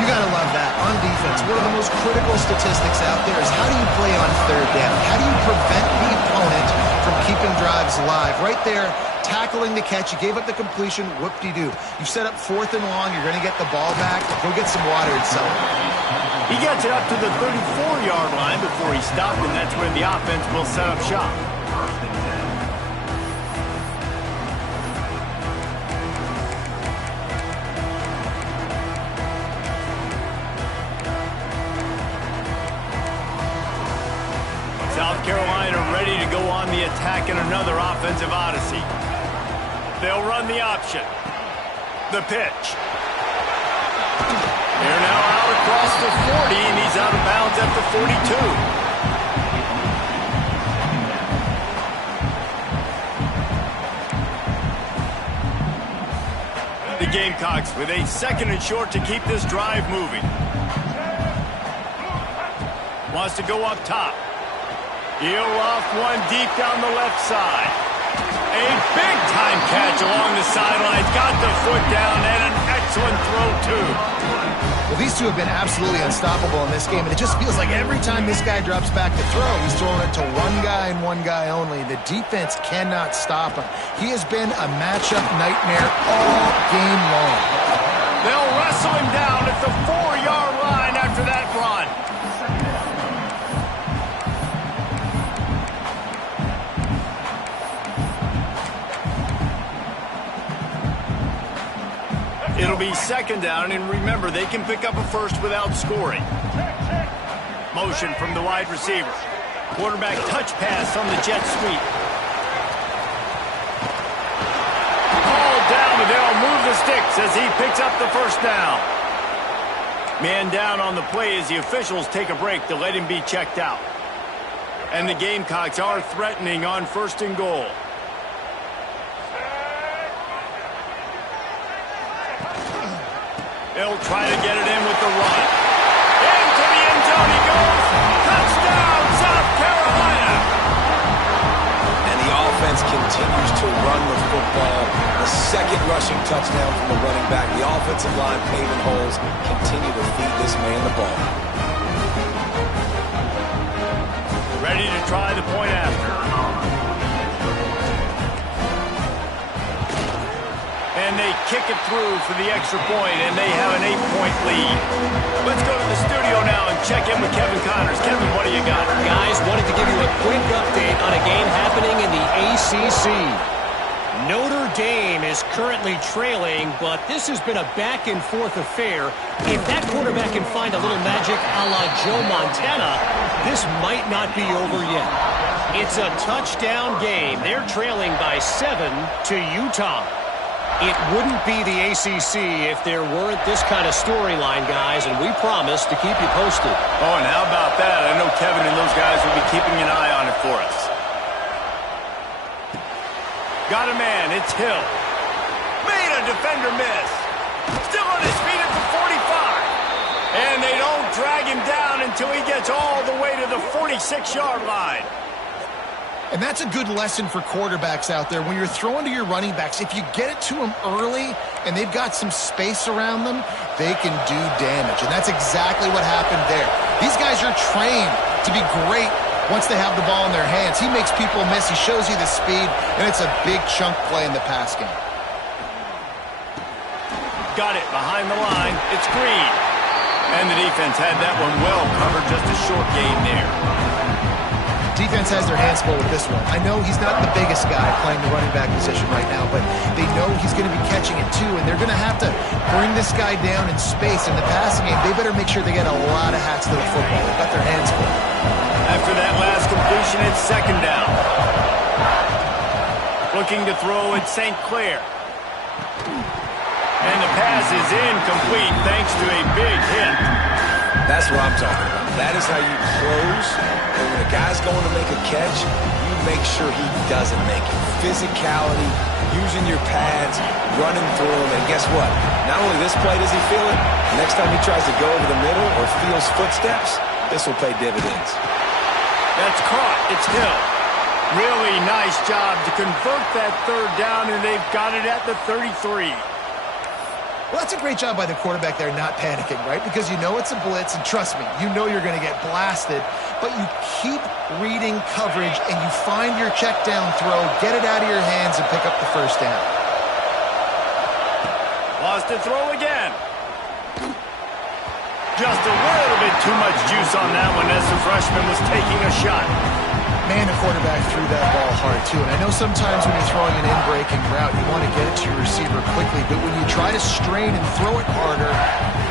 You got to love that. On defense, one of the most critical statistics out there is how do you play on 3rd down? How do you prevent the opponent from keeping drives alive? Right there, tackling the catch. You gave up the completion. Whoop-de-doo. You set up 4th and long. You're going to get the ball back. Go get some water and celebrate. He gets it up to the 34-yard line before he stopped, and that's when the offense will set up shop. South Carolina ready to go on the attack in another offensive odyssey. They'll run the option. The pitch. They're now out across the 40, and he's out of bounds at the 42. The Gamecocks with a 2nd and short to keep this drive moving. Wants to go up top. He'll off one deep down the left side. A big-time catch along the sidelines. Got the foot down, and an excellent throw, too. Well, these two have been absolutely unstoppable in this game, and it just feels like every time this guy drops back to throw, he's throwing it to one guy and one guy only. The defense cannot stop him. He has been a matchup nightmare all game long. They'll wrestle him down at the 4-yard line after that run. It'll be 2nd down, and remember, they can pick up a first without scoring. Motion from the wide receiver. Quarterback touch pass on the jet sweep. Ball down, and they'll move the sticks as he picks up the first down. Man down on the play as the officials take a break to let him be checked out. And the Gamecocks are threatening on 1st and goal. They'll try to get it in with the run. Into the end zone he goes. Touchdown, South Carolina. And the offense continues to run the football. The 2nd rushing touchdown from the running back. The offensive line paving holes. Continue to feed this man the ball. Ready to try the point after. And they kick it through for the extra point, and they have an 8-point lead. Let's go to the studio now and check in with Kevin Connors. Kevin, what do you got? Guys, wanted to give you a quick update on a game happening in the ACC. Notre Dame is currently trailing, but this has been a back-and-forth affair. If that quarterback can find a little magic a la Joe Montana, this might not be over yet. It's a touchdown game. They're trailing by 7 to Utah. It wouldn't be the ACC if there weren't this kind of storyline, guys, and we promise to keep you posted. Oh, and how about that? I know Kevin and those guys will be keeping an eye on it for us. Got a man. It's Hill. Made a defender miss. Still on his feet at the 45. And they don't drag him down until he gets all the way to the 46-yard line. And that's a good lesson for quarterbacks out there. When you're throwing to your running backs, if you get it to them early and they've got some space around them, they can do damage. And that's exactly what happened there. These guys are trained to be great once they have the ball in their hands. He makes people miss. He shows you the speed, and it's a big chunk play in the pass game. Got it behind the line. It's Green. And the defense had that one well covered. Just a short gain there. Defense has their hands full with this one. I know he's not the biggest guy playing the running back position right now, but they know he's going to be catching it too, and they're going to have to bring this guy down in space. In the passing game, they better make sure they get a lot of hats to the football. They've got their hands full. After that last completion, it's 2nd down. Looking to throw at St. Clair. And the pass is incomplete thanks to a big hit. That's what I'm talking about. That is how you close. And when a guy's going to make a catch, you make sure he doesn't make it. Physicality, using your pads, running through him. And guess what? Not only this play does he feel it, next time he tries to go over the middle or feels footsteps, this will pay dividends. That's caught. It's Hill. Really nice job to convert that 3rd down, and they've got it at the 33. Well, that's a great job by the quarterback there not panicking, right? Because you know it's a blitz, and trust me, you know you're going to get blasted. but you keep reading coverage and you find your check down throw, get it out of your hands, and pick up the first down. Lost to throw again. Just a little bit too much juice on that one as the freshman was taking a shot. Man, the quarterback threw that ball hard, too. And I know sometimes when you're throwing an in-breaking route, you want to get it to your receiver quickly. But when you try to strain and throw it harder,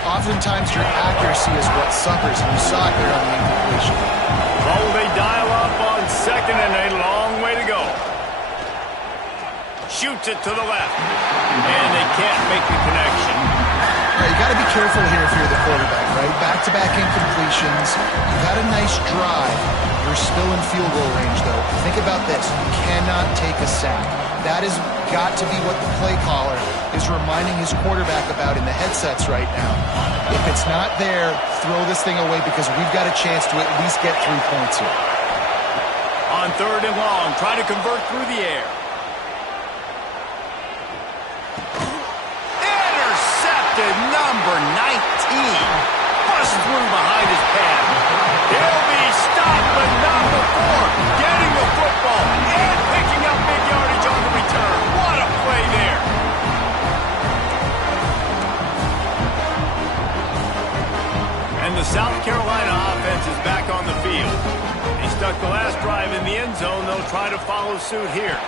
oftentimes your accuracy is what suffers. And you saw it here on the incompletion. Oh, they dial up on second and a long way to go. Shoots it to the left. And they can't make the connection. You got to be careful here if you're the quarterback, right? Back-to-back incompletions. You've had a nice drive. You're still in field goal range, though. Think about this. You cannot take a sack. That has got to be what the play caller is reminding his quarterback about in the headsets right now. If it's not there, throw this thing away because we've got a chance to at least get 3 points here. On third and long, try to convert through the air. Number 19. Bust through behind his pad. He'll be stopped, but not before getting the football and picking up big yardage on the return. What a play there. And the South Carolina offense is back on the field. They stuck the last drive in the end zone. They'll try to follow suit here.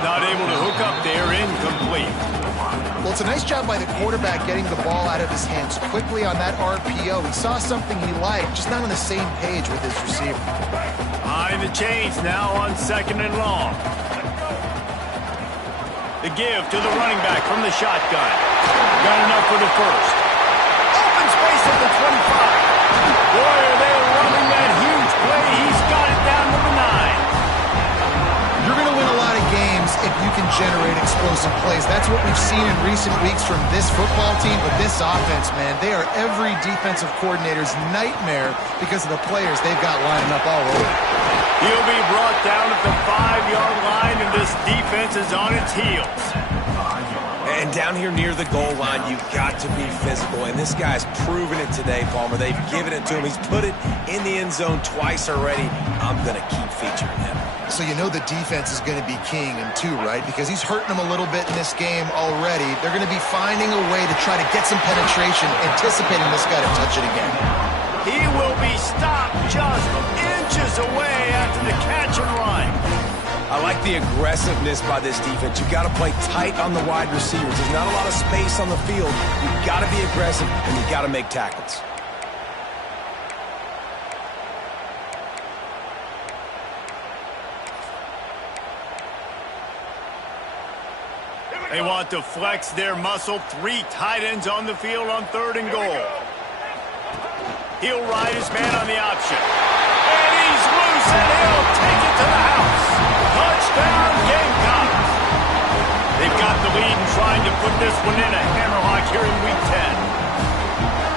Not able to hook up there, incomplete. Well, it's a nice job by the quarterback getting the ball out of his hands quickly on that RPO. He saw something he liked, just not on the same page with his receiver. Behind the chains now on second and long. The give to the running back from the shotgun. Got enough for the first. Open space at the 25. Boy, are they running that huge play. He's got it down to the 9. You're going to win a lot of games if you can generate explosive plays. That's what we've seen in recent weeks from this football team, but this offense, man, they are every defensive coordinator's nightmare because of the players they've got lining up all over. He'll be brought down at the 5-yard line, and this defense is on its heels. And down here near the goal line, you've got to be physical. And this guy's proven it today, Palmer. They've given it to him. He's put it in the end zone twice already. I'm going to keep featuring him. So you know the defense is going to be keying him too, right? Because he's hurting them a little bit in this game already. They're going to be finding a way to try to get some penetration, anticipating this guy to touch it again. He will be stopped just inches away after the catch and run. I like the aggressiveness by this defense. You've got to play tight on the wide receivers. There's not a lot of space on the field. You've got to be aggressive, and you've got to make tackles. They want to flex their muscle. 3 tight ends on the field on third and goal. He'll ride his man on the option. And he's loose, and he'll take it to the house. Touchdown, Gamecocks. They've got the lead and trying to put this one in a hammerlock here in Week 10.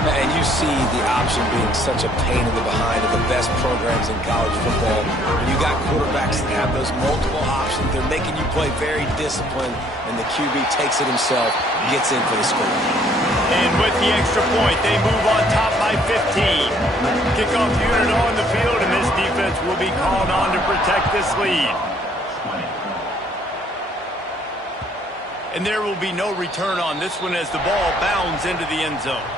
And you see the option being such a pain in the behind of the best programs in college football. When you got quarterbacks that have those multiple options, they're making you play very disciplined, and the QB takes it himself, gets in for the score. And with the extra point, they move on top by 15. Kickoff unit on the field, and this defense will be called on to protect this lead. And there will be no return on this one as the ball bounds into the end zone.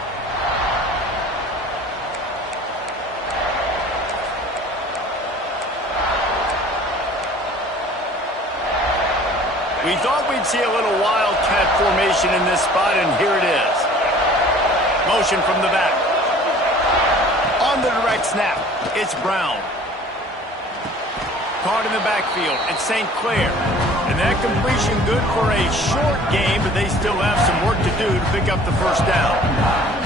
We thought we'd see a little wildcat formation in this spot, and here it is. Motion from the back. On the direct snap, it's Brown. Caught in the backfield, it's St. Clair. And that completion good for a short game, but they still have some work to do to pick up the first down.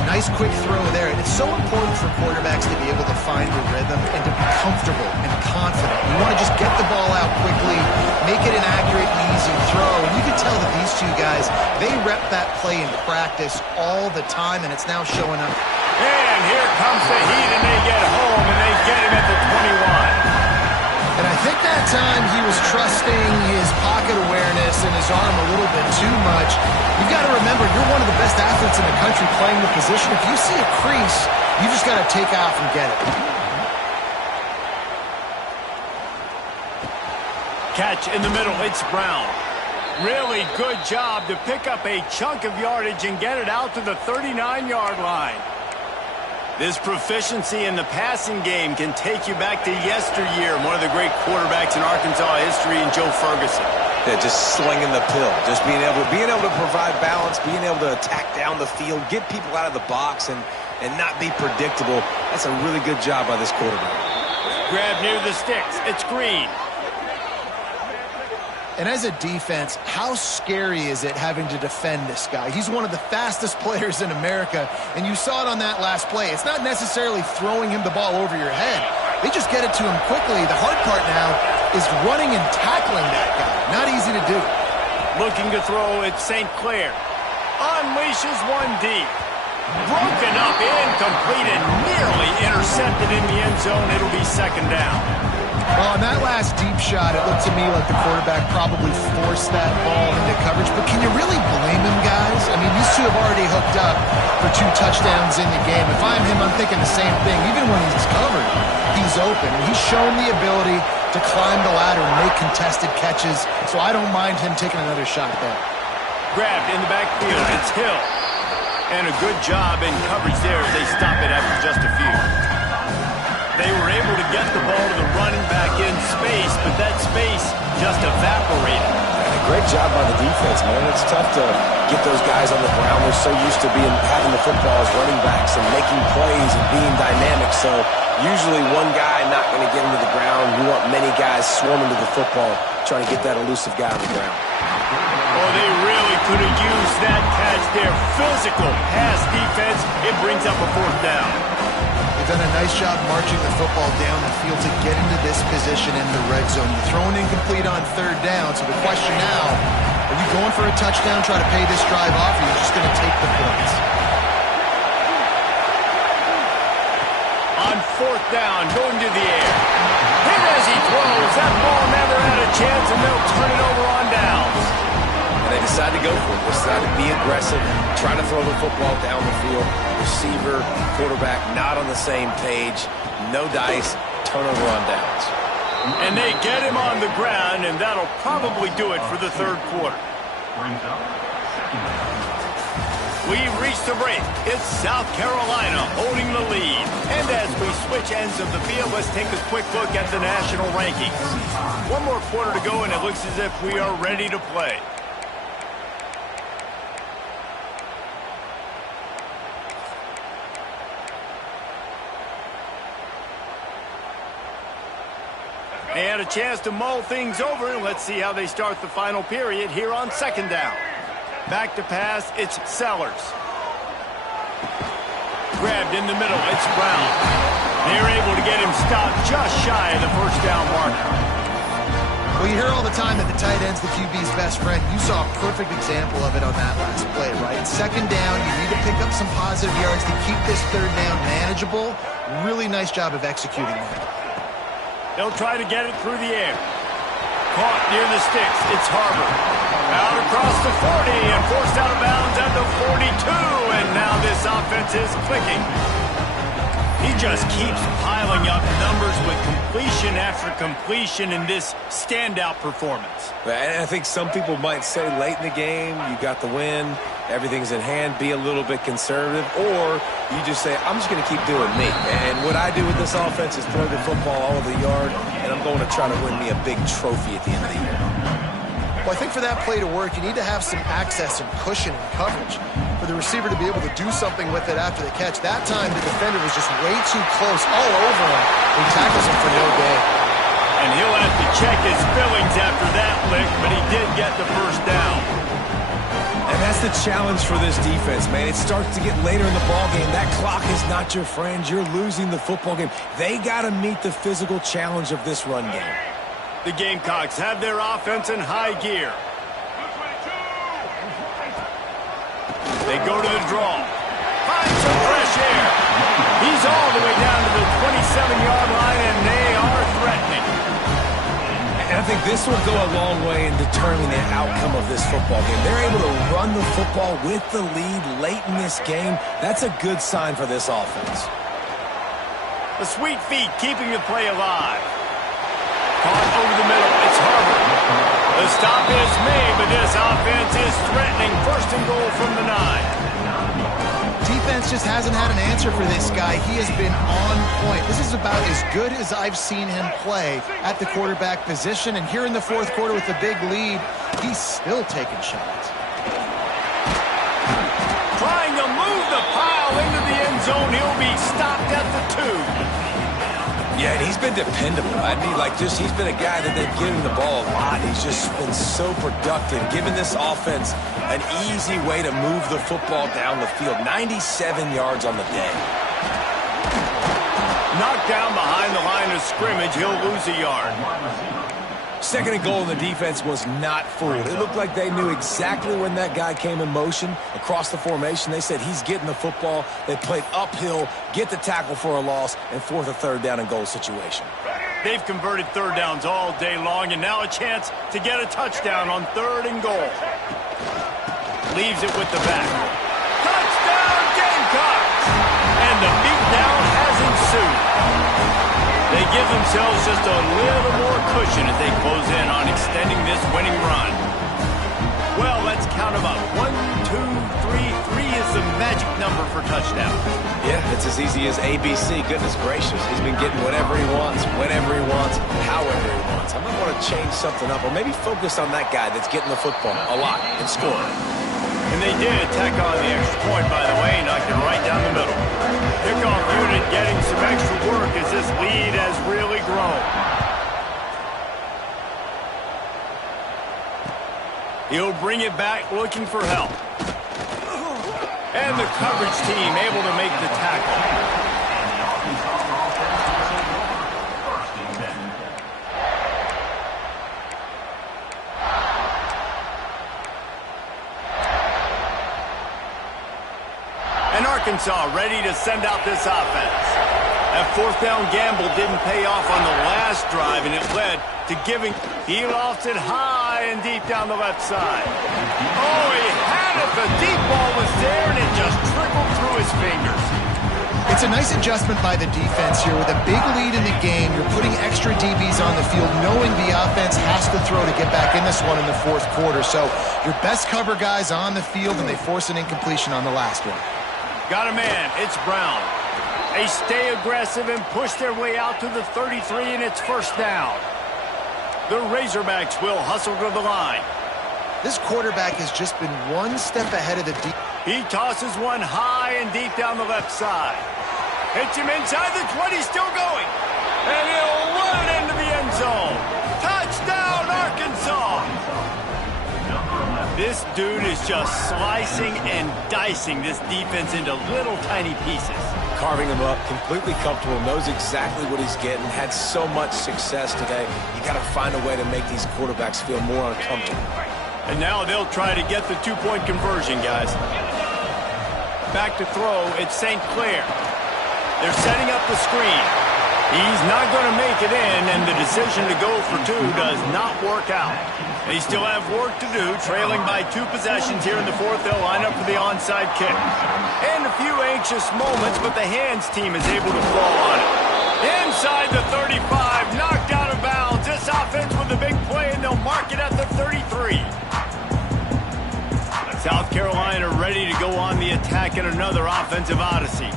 Nice quick throw there. And it's so important for quarterbacks to be able to find a rhythm and to be comfortable and confident. You want to just get the ball out quickly, make it an accurate and easy throw. And you can tell that these two guys, they rep that play in practice all the time, and it's now showing up. And here comes the heat, and they get home, and they get him at the 21. And I think that time he was trusting his pocket awareness and his arm a little bit too much. You've got to remember, you're one of the best athletes in the country playing the position. If you see a crease, you just got to take off and get it. Catch in the middle. It's Brown. Really good job to pick up a chunk of yardage and get it out to the 39-yard line. This proficiency in the passing game can take you back to yesteryear, one of the great quarterbacks in Arkansas history, in Joe Ferguson. Yeah, just slinging the pill, just being able to provide balance, being able to attack down the field, get people out of the box, and not be predictable. That's a really good job by this quarterback. Grab near the sticks. It's Green. And as a defense, how scary is it having to defend this guy? He's one of the fastest players in America, and you saw it on that last play. It's not necessarily throwing him the ball over your head. They just get it to him quickly. The hard part now is running and tackling that guy. Not easy to do. Looking to throw at St. Clair. Unleashes one deep. Broken up, incomplete, and nearly intercepted in the end zone. It'll be second down. Well, on that last deep shot, it looked to me like the quarterback probably forced that ball into coverage. But can you really blame him, guys? I mean, these two have already hooked up for 2 touchdowns in the game. If I'm him, I'm thinking the same thing. Even when he's covered, he's open. And he's shown the ability to climb the ladder and make contested catches. So I don't mind him taking another shot there. Grabbed in the backfield. It's Hill. And a good job in coverage there as they stop it after just a few. They were able to get the ball to the running back in space, but that space just evaporated. And a great job by the defense, man. It's tough to get those guys on the ground. They're so used to having the football as running backs and making plays and being dynamic. So usually one guy not going to get into the ground. You want many guys swarming to the football, trying to get that elusive guy on the ground. Oh, they really could have used that catch there. Physical pass defense. It brings up a 4th down. They've done a nice job marching the football down the field to get into this position in the red zone. You're throwing incomplete on 3rd down, so the question now, are you going for a touchdown, try to pay this drive off, or are you just going to take the points? On 4th down, going to the air. Hit as he throws. That ball never had a chance, and they'll turn it over on downs. And they decide to go for it. They decide to be aggressive, try to throw the football down the field. Receiver, quarterback, not on the same page. No dice, turnover on downs. And they get him on the ground, and that'll probably do it for the 3rd quarter. We've reached the break. It's South Carolina holding the lead. And as we switch ends of the field, let's take a quick look at the national rankings. 1 more quarter to go, and it looks as if we are ready to play. They had a chance to mull things over, and let's see how they start the final period here on 2nd down. Back to pass, it's Sellers. Grabbed in the middle, it's Brown. They're able to get him stopped just shy of the 1st down marker. Well, you hear all the time that the tight end's the QB's best friend. You saw a perfect example of it on that last play, right? 2nd down, you need to pick up some positive yards to keep this 3rd down manageable. Really nice job of executing that. They'll try to get it through the air. Caught near the sticks. It's Harbor. Out across the 40 and forced out of bounds at the 42. And now this offense is clicking. He just keeps piling up numbers with completion after completion in this standout performance. And I think some people might say late in the game, you got the win, everything's in hand, be a little bit conservative, or you just say, I'm just going to keep doing me. And what I do with this offense is throw the football all over the yard, and I'm going to try to win me a big trophy at the end of the year. Well, I think for that play to work, you need to have some access and cushion and coverage for the receiver to be able to do something with it after the catch. That time, the defender was just way too close, all over him. He tackles him for no gain. And he'll have to check his feelings after that lick, but he did get the 1st down. And that's the challenge for this defense, man. It starts to get later in the ballgame. That clock is not your friend. You're losing the football game. They got to meet the physical challenge of this run game. The Gamecocks have their offense in high gear. They go to the draw. Find some fresh air. He's all the way down to the 27-yard line, and they are threatening. And I think this will go a long way in determining the outcome of this football game. They're able to run the football with the lead late in this game. That's a good sign for this offense. The sweet feet keeping the play alive. Caught over the middle. It's Harbor. The stop is made, but this offense is threatening. First and goal from the 9. Defense just hasn't had an answer for this guy. He has been on point. This is about as good as I've seen him play at the quarterback position. And here in the fourth quarter with a big lead, he's still taking shots. Trying to move the pile into the end zone. He'll be stopped at the 2. Yeah, and he's been dependable. I mean, he's been a guy that they've given the ball a lot. He's just been so productive, giving this offense an easy way to move the football down the field. 97 yards on the day. Knocked down behind the line of scrimmage. He'll lose a yard. Second and goal, and the defense was not fooled. It looked like they knew exactly when that guy came in motion across the formation. They said he's getting the football. They played uphill, get the tackle for a loss, and fourth or third down and goal situation. They've converted third downs all day long, and now a chance to get a touchdown on third and goal. Leaves it with the back. Touchdown, Gamecocks! And the beatdown has ensued. They give themselves just a little more cushion as they close in on extending this winning run. Well, let's count them up. 1, 2, 3. 3 is the magic number for touchdown. Yeah, it's as easy as ABC. Goodness gracious. He's been getting whatever he wants, whenever he wants, however he wants. I might want to change something up or maybe focus on that guy that's getting the football a lot and scoring. And they did tack on the extra point, by the way, knocked it right down the middle. Kickoff unit getting some extra work as this lead has really grown. He'll bring it back looking for help. And the coverage team able to make the tackle. And Arkansas ready to send out this offense. That fourth down gamble didn't pay off on the last drive, and it led to giving. He lost it high and deep down the left side. Oh, he had it. The deep ball was there, and it just trickled through his fingers. It's a nice adjustment by the defense here. With a big lead in the game, you're putting extra DBs on the field, knowing the offense has to throw to get back in this one in the fourth quarter. So your best cover guys on the field, and they force an incompletion on the last one. Got a man. It's Brown. They stay aggressive and push their way out to the 33, and it's first down. The Razorbacks will hustle to the line. This quarterback has just been one step ahead of the defense. He tosses one high and deep down the left side. Hits him inside the 20, still going. And he'll run it into the end zone. Touchdown, Arkansas! This dude is just slicing and dicing this defense into little tiny pieces. Carving him up, completely comfortable, knows exactly what he's getting, had so much success today. You got to find a way to make these quarterbacks feel more uncomfortable. And now they'll try to get the two-point conversion, guys. Back to throw, it's St. Clair. They're setting up the screen. He's not going to make it in, and the decision to go for two does not work out. They still have work to do, trailing by 2 possessions here in the fourth. They'll line up for the onside kick. And a few anxious moments, but the hands team is able to fall on it. Inside the 35, knocked out of bounds. This offense with a big play, and they'll mark it at the 33. South Carolina ready to go on the attack in another offensive odyssey.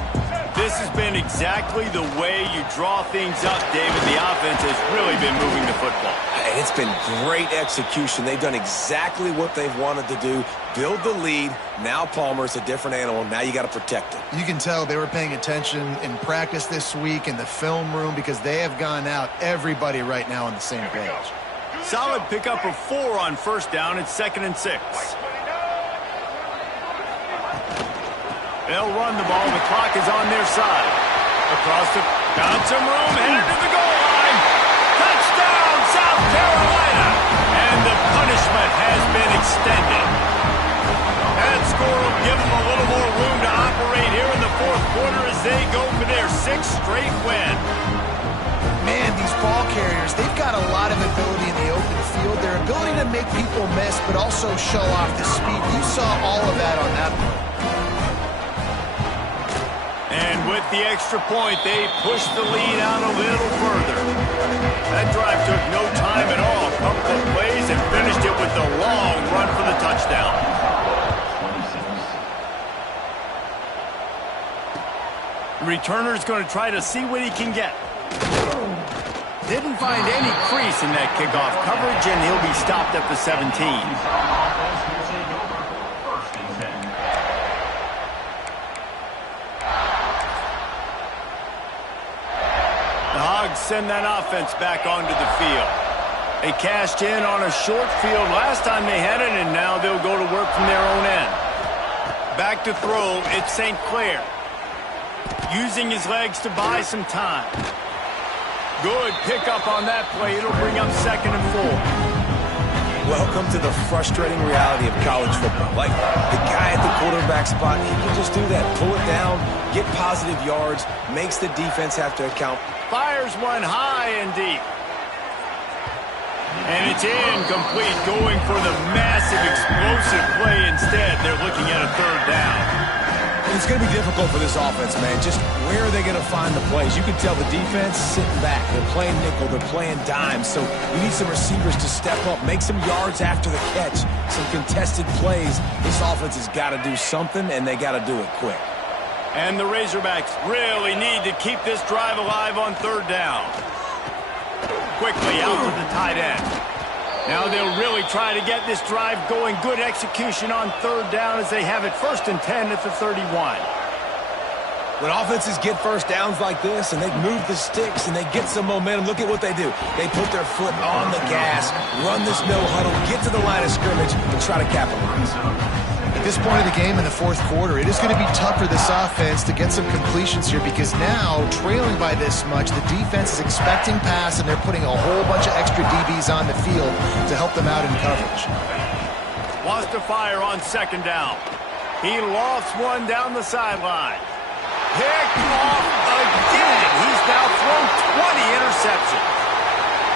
This has been exactly the way you draw things up, David. The offense has really been moving the football. And it's been great execution. They've done exactly what they've wanted to do. Build the lead. Now Palmer's a different animal. Now you got to protect it. You can tell they were paying attention in practice this week in the film room because they have gone out, everybody right now on the same page. Solid pickup of 4 on first down. It's 2nd and 6. They'll run the ball. The clock is on their side. Across the... Got some room. Headed to the goal line. Touchdown, South Carolina. And the punishment has been extended. That score will give them a little more room to operate here in the fourth quarter as they go for their 6th straight win. Man, these ball carriers, they've got a lot of ability in the open field. Their ability to make people miss, but also show off the speed. You saw all of that on that play. And with the extra point, they pushed the lead out a little further. That drive took no time at all. A couple of plays and finished run for the touchdown. The returner's going to try to see what he can get. Didn't find any crease in that kickoff coverage, and he'll be stopped at the 17. The Hogs send that offense back onto the field. They cashed in on a short field last time they had it, and now they'll go to work from their own end. Back to throw, it's St. Clair. Using his legs to buy some time. Good pickup on that play. It'll bring up 2nd and 4. Welcome to the frustrating reality of college football. Like, the guy at the quarterback spot, he can just do that. Pull it down, get positive yards, makes the defense have to account. Fires one high and deep. And it's incomplete, going for the massive explosive play instead. They're looking at a 3rd down. It's going to be difficult for this offense, man. Just where are they going to find the plays? You can tell the defense sitting back. They're playing nickel. They're playing dime. So you need some receivers to step up, make some yards after the catch, some contested plays. This offense has got to do something, and they got to do it quick. And the Razorbacks really need to keep this drive alive on 3rd down. Quickly out to the tight end. Now they'll really try to get this drive going. Good execution on 3rd down as they have it 1st and 10 at the 31. When offenses get first downs like this and they move the sticks and they get some momentum, look at what they do. They put their foot on the gas, run this no huddle, get to the line of scrimmage, and try to capitalize. At this point of the game in the 4th quarter, it is going to be tough for this offense to get some completions here because now, trailing by this much, the defense is expecting pass and they're putting a whole bunch of extra DBs on the field to help them out in coverage. Wants to fire on 2nd down. He lofts one down the sideline. Picked off again. He's now thrown 20 interceptions.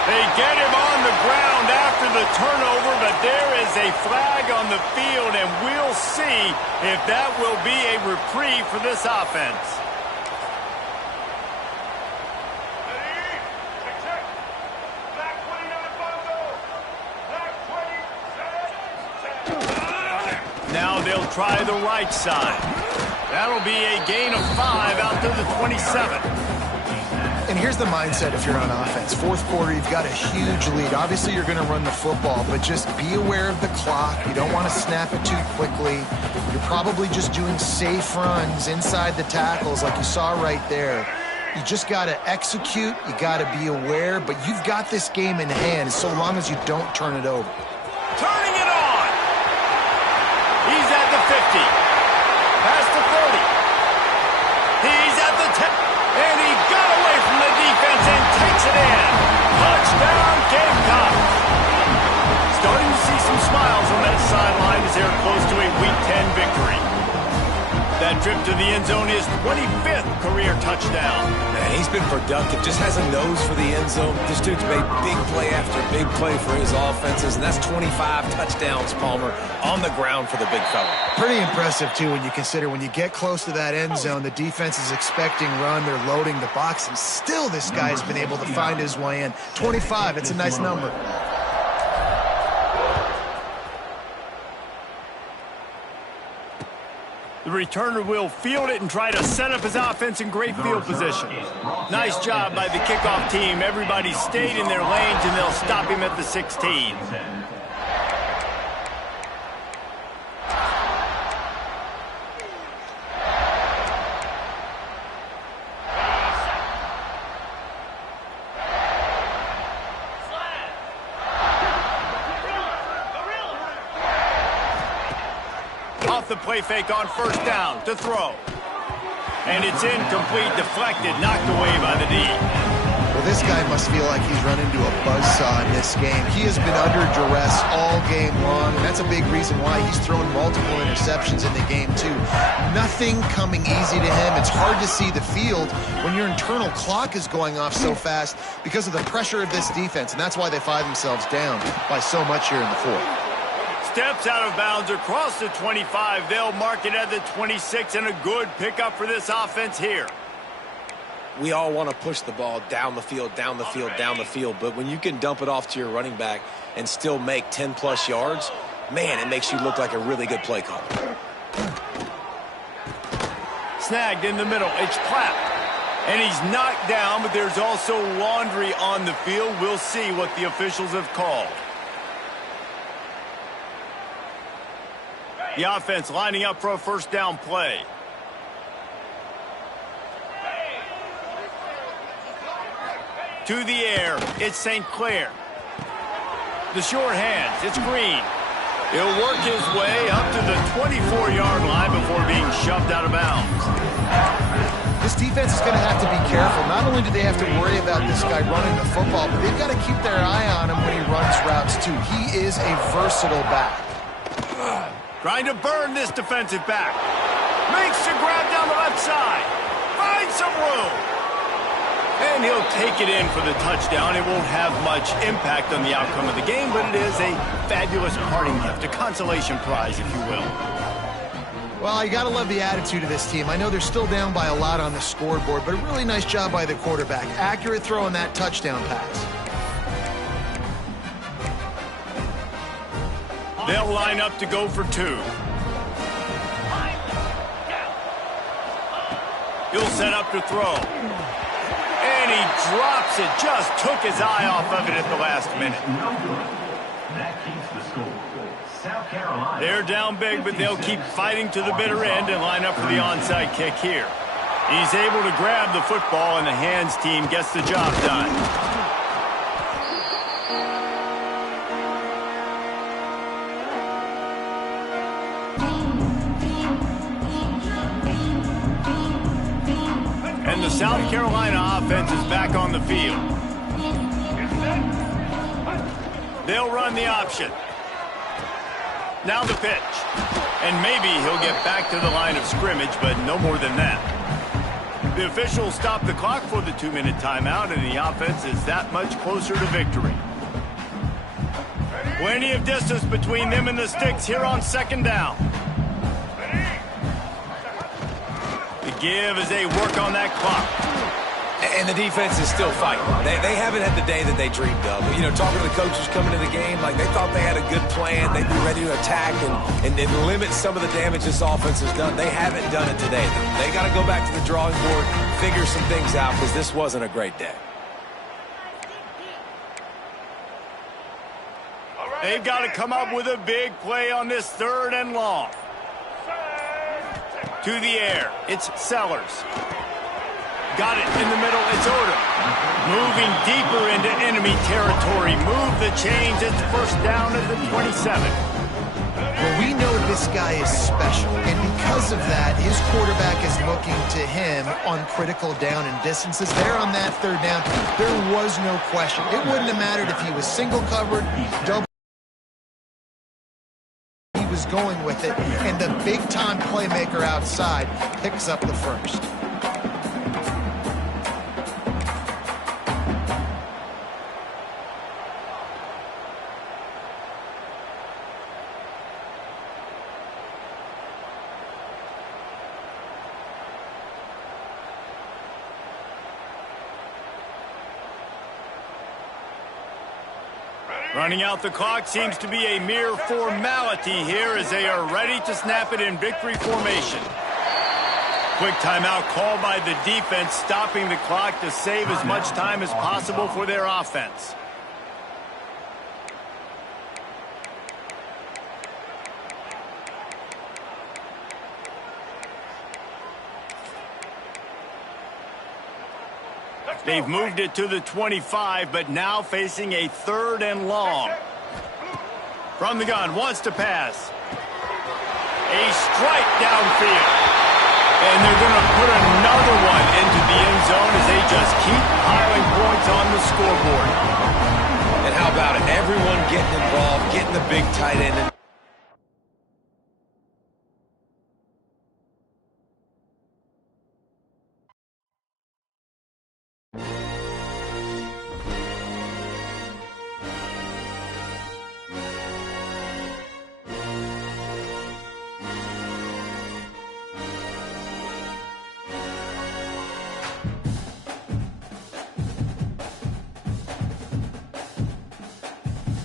They get him on the ground after the turnover, but there is a flag on the field, and we'll see if that will be a reprieve for this offense. Now they'll try the right side. That'll be a gain of 5 out to the 27. And here's the mindset if you're on offense. 4th quarter, you've got a huge lead. Obviously, you're going to run the football, but just be aware of the clock. You don't want to snap it too quickly. You're probably just doing safe runs inside the tackles like you saw right there. You just got to execute. You got to be aware, but you've got this game in hand so long as you don't turn it over. Turning it on. He's at the 50. Past the 30. He's at the 10. And he got away from the defense and takes it in. Touchdown, Gamecocks. Starting to see some smiles on that sideline as they're close to a Week 10 victory. That trip to the end zone is 25th career touchdown. Man, he's been productive. Just has a nose for the end zone. This dude's made big play after big play for his offenses, and that's 25 touchdowns, Palmer, on the ground for the big fella. Pretty impressive, too, when you consider when you get close to that end zone, the defense is expecting run, they're loading the box, and still this guy's been able to find his way in. 25, it's a nice number. The returner will field it and try to set up his offense in great field position. Nice job by the kickoff team. Everybody stayed in their lanes, and they'll stop him at the 16. Off the play fake on 1st down to throw. And it's incomplete, deflected, knocked away by the D. Well, this guy must feel like he's run into a buzzsaw in this game. He has been under duress all game long, and that's a big reason why he's thrown multiple interceptions in the game, too. Nothing coming easy to him. It's hard to see the field when your internal clock is going off so fast because of the pressure of this defense, and that's why they find themselves down by so much here in the 4th. Steps out of bounds across the 25. They'll mark it at the 26, and a good pickup for this offense here. We all want to push the ball down the field, down the field, down the field, but when you can dump it off to your running back and still make 10-plus yards, man, it makes you look like a really good play caller. Snagged in the middle. It's Clapp. And he's knocked down, but there's also laundry on the field. We'll see what the officials have called. The offense lining up for a first down play. To the air, it's St. Clair. The short hands, it's Green. He'll work his way up to the 24-yard line before being shoved out of bounds. This defense is going to have to be careful. Not only do they have to worry about this guy running the football, but they've got to keep their eye on him when he runs routes, too. He is a versatile back. Trying to burn this defensive back. Makes the grab down the left side. Finds some room. And he'll take it in for the touchdown. It won't have much impact on the outcome of the game, but it is a fabulous parting gift, a consolation prize, if you will. Well, you got to love the attitude of this team. I know they're still down by a lot on the scoreboard, but a really nice job by the quarterback. Accurate throw on that touchdown pass. They'll line up to go for two. He'll set up to throw. And he drops it. Just took his eye off of it at the last minute. That keeps the score. South Carolina. They're down big, but they'll keep fighting to the bitter end and line up for the onside kick here. He's able to grab the football, and the hands team gets the job done. And the South Carolina offense is back on the field. They'll run the option. Now the pitch. And maybe he'll get back to the line of scrimmage, but no more than that. The officials stop the clock for the 2-minute timeout, and the offense is that much closer to victory. Plenty of distance between them and the sticks here on second down. The give as they work on that clock. And the defense is still fighting. They haven't had the day that they dreamed of. You know, talking to the coaches coming to the game, like they thought they had a good plan. They'd be ready to attack and limit some of the damage this offense has done. They haven't done it today. They got to go back to the drawing board, figure some things out, because this wasn't a great day. They've got to come up with a big play on this 3rd and long. To the air, it's Sellers. Got it in the middle, it's Odom. Moving deeper into enemy territory. Move the chains, it's first down at the 27. Well, we know this guy is special, and because of that, his quarterback is looking to him on critical down and distances. There on that 3rd down, there was no question. It wouldn't have mattered if he was single covered, double. He was going with it, and the big-time playmaker outside picks up the first. Running out the clock seems to be a mere formality here as they are ready to snap it in victory formation. Quick timeout called by the defense, stopping the clock to save as much time as possible for their offense. They've moved it to the 25, but now facing a 3rd and long. From the gun, wants to pass. A strike downfield. And they're going to put another one into the end zone as they just keep piling points on the scoreboard. And how about it? Everyone getting involved, getting the big tight end.